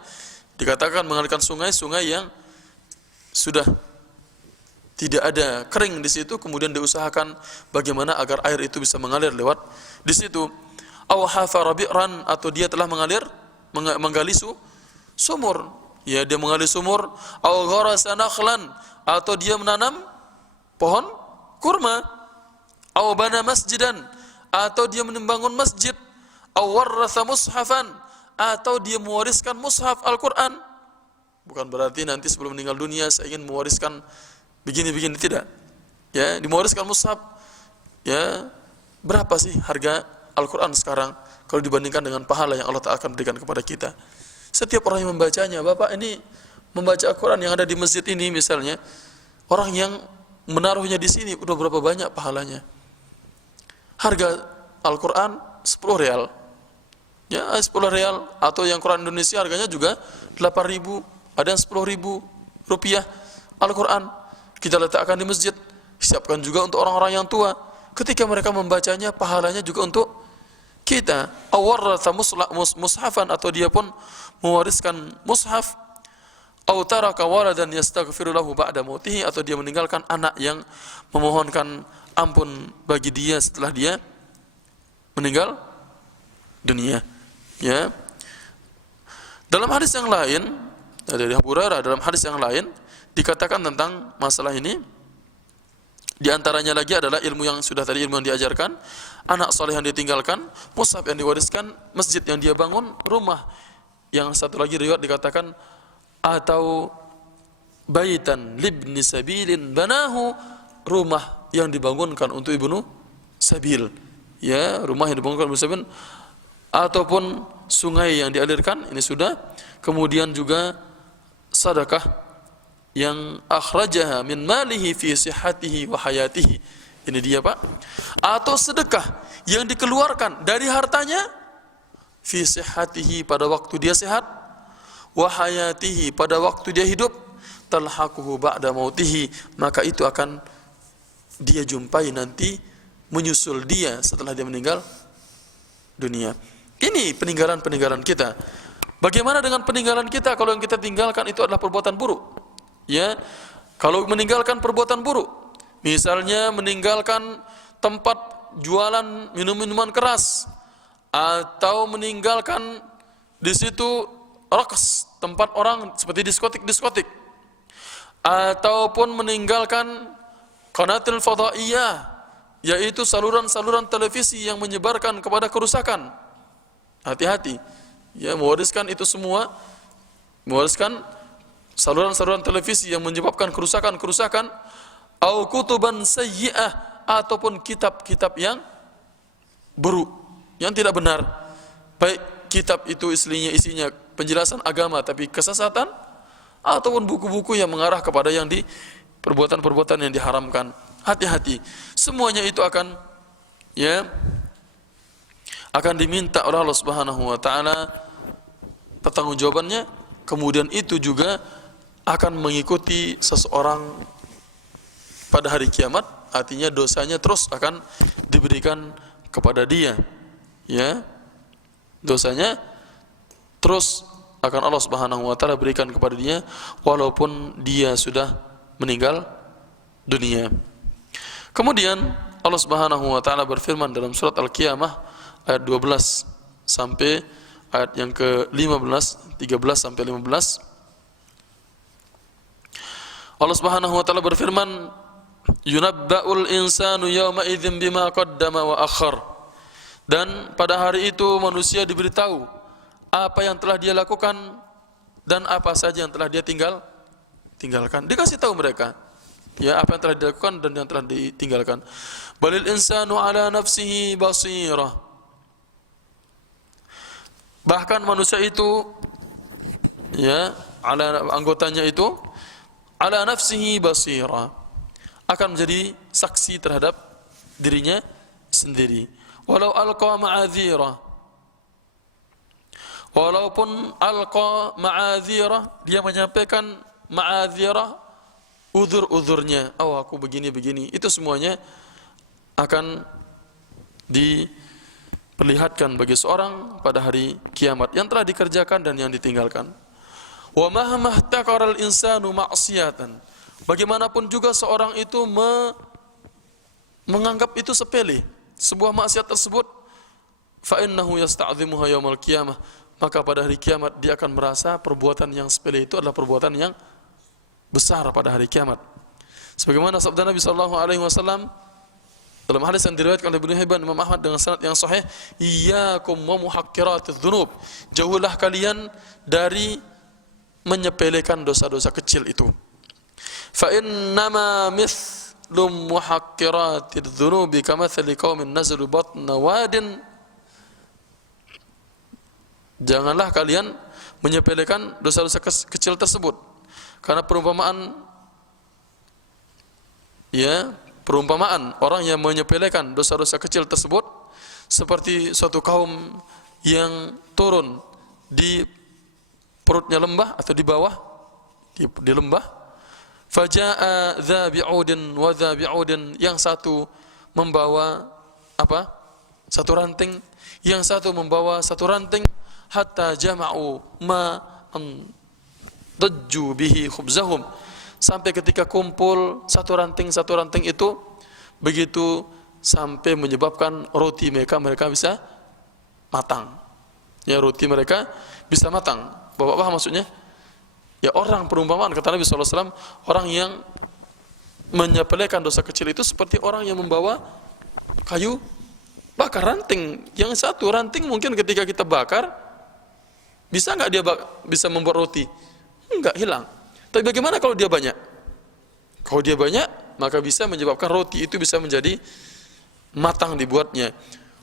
dikatakan mengalirkan sungai yang sudah tidak ada kering di situ, kemudian diusahakan bagaimana agar air itu bisa mengalir lewat di situ. Aw hafara bi'ran, atau dia telah menggali sumur. Ya, dia menggali sumur. Aw gharasa nakhlan, atau dia menanam pohon kurma. Aw bana masjidan, atau dia membangun masjid. Aw warratha mushafan, atau dia mewariskan mushaf Al-Qur'an. Bukan berarti nanti sebelum meninggal dunia saya ingin mewariskan begini-begini, tidak. Ya, mewariskan mushaf. Ya, berapa sih harga Al-Quran sekarang kalau dibandingkan dengan pahala yang Allah Ta'ala akan berikan kepada kita? Setiap orang yang membacanya, Bapak ini membaca Al-Quran yang ada di masjid ini misalnya, orang yang menaruhnya di sini udah berapa banyak pahalanya. Harga Al-Quran 10 real. Ya, 10 real, atau yang Quran Indonesia harganya juga 8.000, ada yang 10.000 rupiah. Al-Quran kita letakkan di masjid, siapkan juga untuk orang-orang yang tua. Ketika mereka membacanya, pahalanya juga untuk kita. Awarratha mushafan, atau dia pun mewariskan mushaf. Aw taraka waladan yastaghfiru lahu ba'da mautihi, atau dia meninggalkan anak yang memohonkan ampun bagi dia setelah dia meninggal dunia. Ya. Dalam hadis yang lain dari Abu Hurairah, dalam hadis yang lain dikatakan tentang masalah ini. Di antaranya lagi adalah ilmu yang sudah tadi, ilmu yang diajarkan, anak soleh yang ditinggalkan, mushaf yang diwariskan, masjid yang dia bangun, rumah. Yang satu lagi riwayat dikatakan atau baitan libni sabilin banahu, rumah yang dibangunkan untuk ibnu sabil. Ya, rumah yang dibangunkan ibnu sabil, ataupun sungai yang dialirkan, ini sudah. Kemudian juga sedekah yang akhrajaha min malihi fi sihhatihi wa hayatihi. Ini dia, Pak. Atau sedekah yang dikeluarkan dari hartanya fi sihhatihi, pada waktu dia sehat, wa hayatihi, pada waktu dia hidup, talhaquhu ba'da mautihi, maka itu akan dia jumpai nanti, menyusul dia setelah dia meninggal dunia. Ini peninggalan-peninggalan kita. Bagaimana dengan peninggalan kita kalau yang kita tinggalkan itu adalah perbuatan buruk? Ya, kalau meninggalkan perbuatan buruk, misalnya meninggalkan tempat jualan minum-minuman keras, atau meninggalkan di situ raks, tempat orang seperti diskotik-diskotik, ataupun meninggalkan qanatil fadaiyah, yaitu saluran-saluran televisi yang menyebarkan kepada kerusakan. Hati-hati, ya, mewariskan itu semua, mewariskan saluran-saluran televisi yang menyebabkan kerusakan-kerusakan, au kutuban sayyi'ah, ataupun kitab-kitab yang buruk, yang tidak benar. Baik kitab itu isinya penjelasan agama tapi kesesatan, ataupun buku-buku yang mengarah kepada yang di perbuatan-perbuatan yang diharamkan. Hati-hati. Semuanya itu akan diminta oleh Allah Subhanahu wa taala pertanggungjawabannya. Kemudian itu juga akan mengikuti seseorang pada hari kiamat, artinya dosanya terus akan diberikan kepada dia. Ya. Dosanya terus akan Allah Subhanahu wa taala berikan kepada dia walaupun dia sudah meninggal dunia. Kemudian Allah Subhanahu wa taala berfirman dalam surat Al-Qiyamah ayat 12 sampai ayat yang ke-15, 13 sampai 15. Allah Subhanahu wa taala berfirman, "Yunabba'ul insanu yawma idzin bima qaddama wa akhar." Dan pada hari itu manusia diberitahu apa yang telah dia lakukan dan apa saja yang telah dia tinggalkan. Dikasih tahu mereka, ya, apa yang telah dilakukan dan yang telah ditinggalkan. Balil insanu ala nafsihi basirah. Bahkan manusia itu, ya, ala anggotanya itu ala nafsihi basira, akan menjadi saksi terhadap dirinya sendiri. Walau alqa ma'adzira, walaupun alqa ma'adzira, dia menyampaikan ma'adzira, uzur-uzurnya, oh aku begini-begini, itu semuanya akan diperlihatkan bagi seorang pada hari kiamat yang telah dikerjakan dan yang ditinggalkan. Wa mahmah taqaral insanu ma'siyatan, bagaimanapun juga seorang itu menganggap itu sepele, sebuah maksiat tersebut, fa innahu yasta'dhimuha yaumal qiyamah, maka pada hari kiamat dia akan merasa perbuatan yang sepele itu adalah perbuatan yang besar pada hari kiamat. Sebagaimana sabda Nabi sallallahu alaihi wasallam dalam hadis yang diriwayatkan oleh Ibnu Hibban, Imam Ahmad dengan sanad yang sahih, iyyakum wa muhaqqiratiz dzunub, jauhlah kalian dari menyepelekan dosa-dosa kecil itu. Fa innama mithlu muhaqqiratidz dzunubi kamathali qaumin nazalu batna wadin. Janganlah kalian menyepelekan dosa-dosa kecil tersebut, karena perumpamaan orang yang menyepelekan dosa-dosa kecil tersebut seperti suatu kaum yang turun di perutnya lembah atau di bawah di lembah. Faja'a dza bi'udin wa dza bi'udin, yang satu membawa satu ranting, yang satu membawa satu ranting, hatta jama'u ma dajju bihi khubzahum, sampai ketika kumpul satu ranting itu, begitu sampai menyebabkan roti mereka bisa matang. Ya, roti mereka bisa matang. Bapak paham maksudnya? Ya, orang perumpamaan kata Nabi SAW, orang yang menyepelekan dosa kecil itu seperti orang yang membawa kayu bakar ranting. Yang satu ranting mungkin ketika kita bakar, bisa nggak dia bisa membuat roti? Enggak, hilang. Tapi bagaimana kalau dia banyak? Kalau dia banyak, maka bisa menyebabkan roti itu bisa menjadi matang dibuatnya.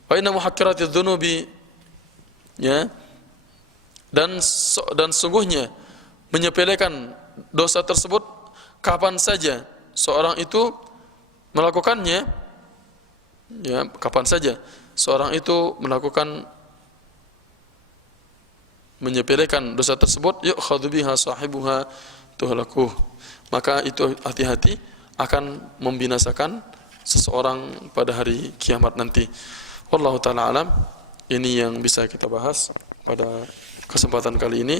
Wa inna muhaqqiratidz dzunubi, ya, dan sungguhnya menyepelekan dosa tersebut kapan saja seorang itu melakukannya, ya, kapan saja seorang itu melakukan menyepelekan dosa tersebut, yu'khadhu biha sahibuha tuhlakuh, maka itu hati-hati akan membinasakan seseorang pada hari kiamat nanti. Wallahu ta'ala alam. Ini yang bisa kita bahas pada kesempatan kali ini.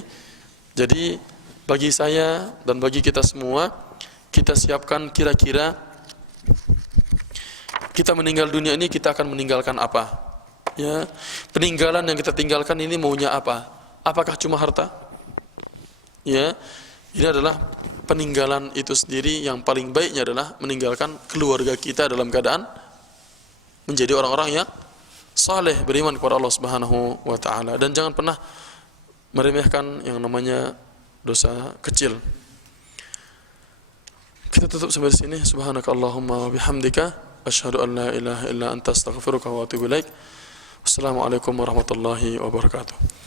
Jadi bagi saya dan bagi kita semua, kita siapkan kira-kira kita meninggal dunia ini, kita akan meninggalkan apa? Ya, peninggalan yang kita tinggalkan ini maunya apa? Apakah cuma harta? Ya, ini adalah peninggalan itu sendiri yang paling baiknya adalah meninggalkan keluarga kita dalam keadaan menjadi orang-orang yang saleh, beriman kepada Allah Subhanahu wa taala, dan jangan pernah meremehkan yang namanya dosa kecil. Kita tutup sampai di sini. Subhanakallahumma wa bihamdika asyhadu an la ilaha illa anta astaghfiruka wa atubu ilaik. Wassalamualaikum warahmatullahi wabarakatuh.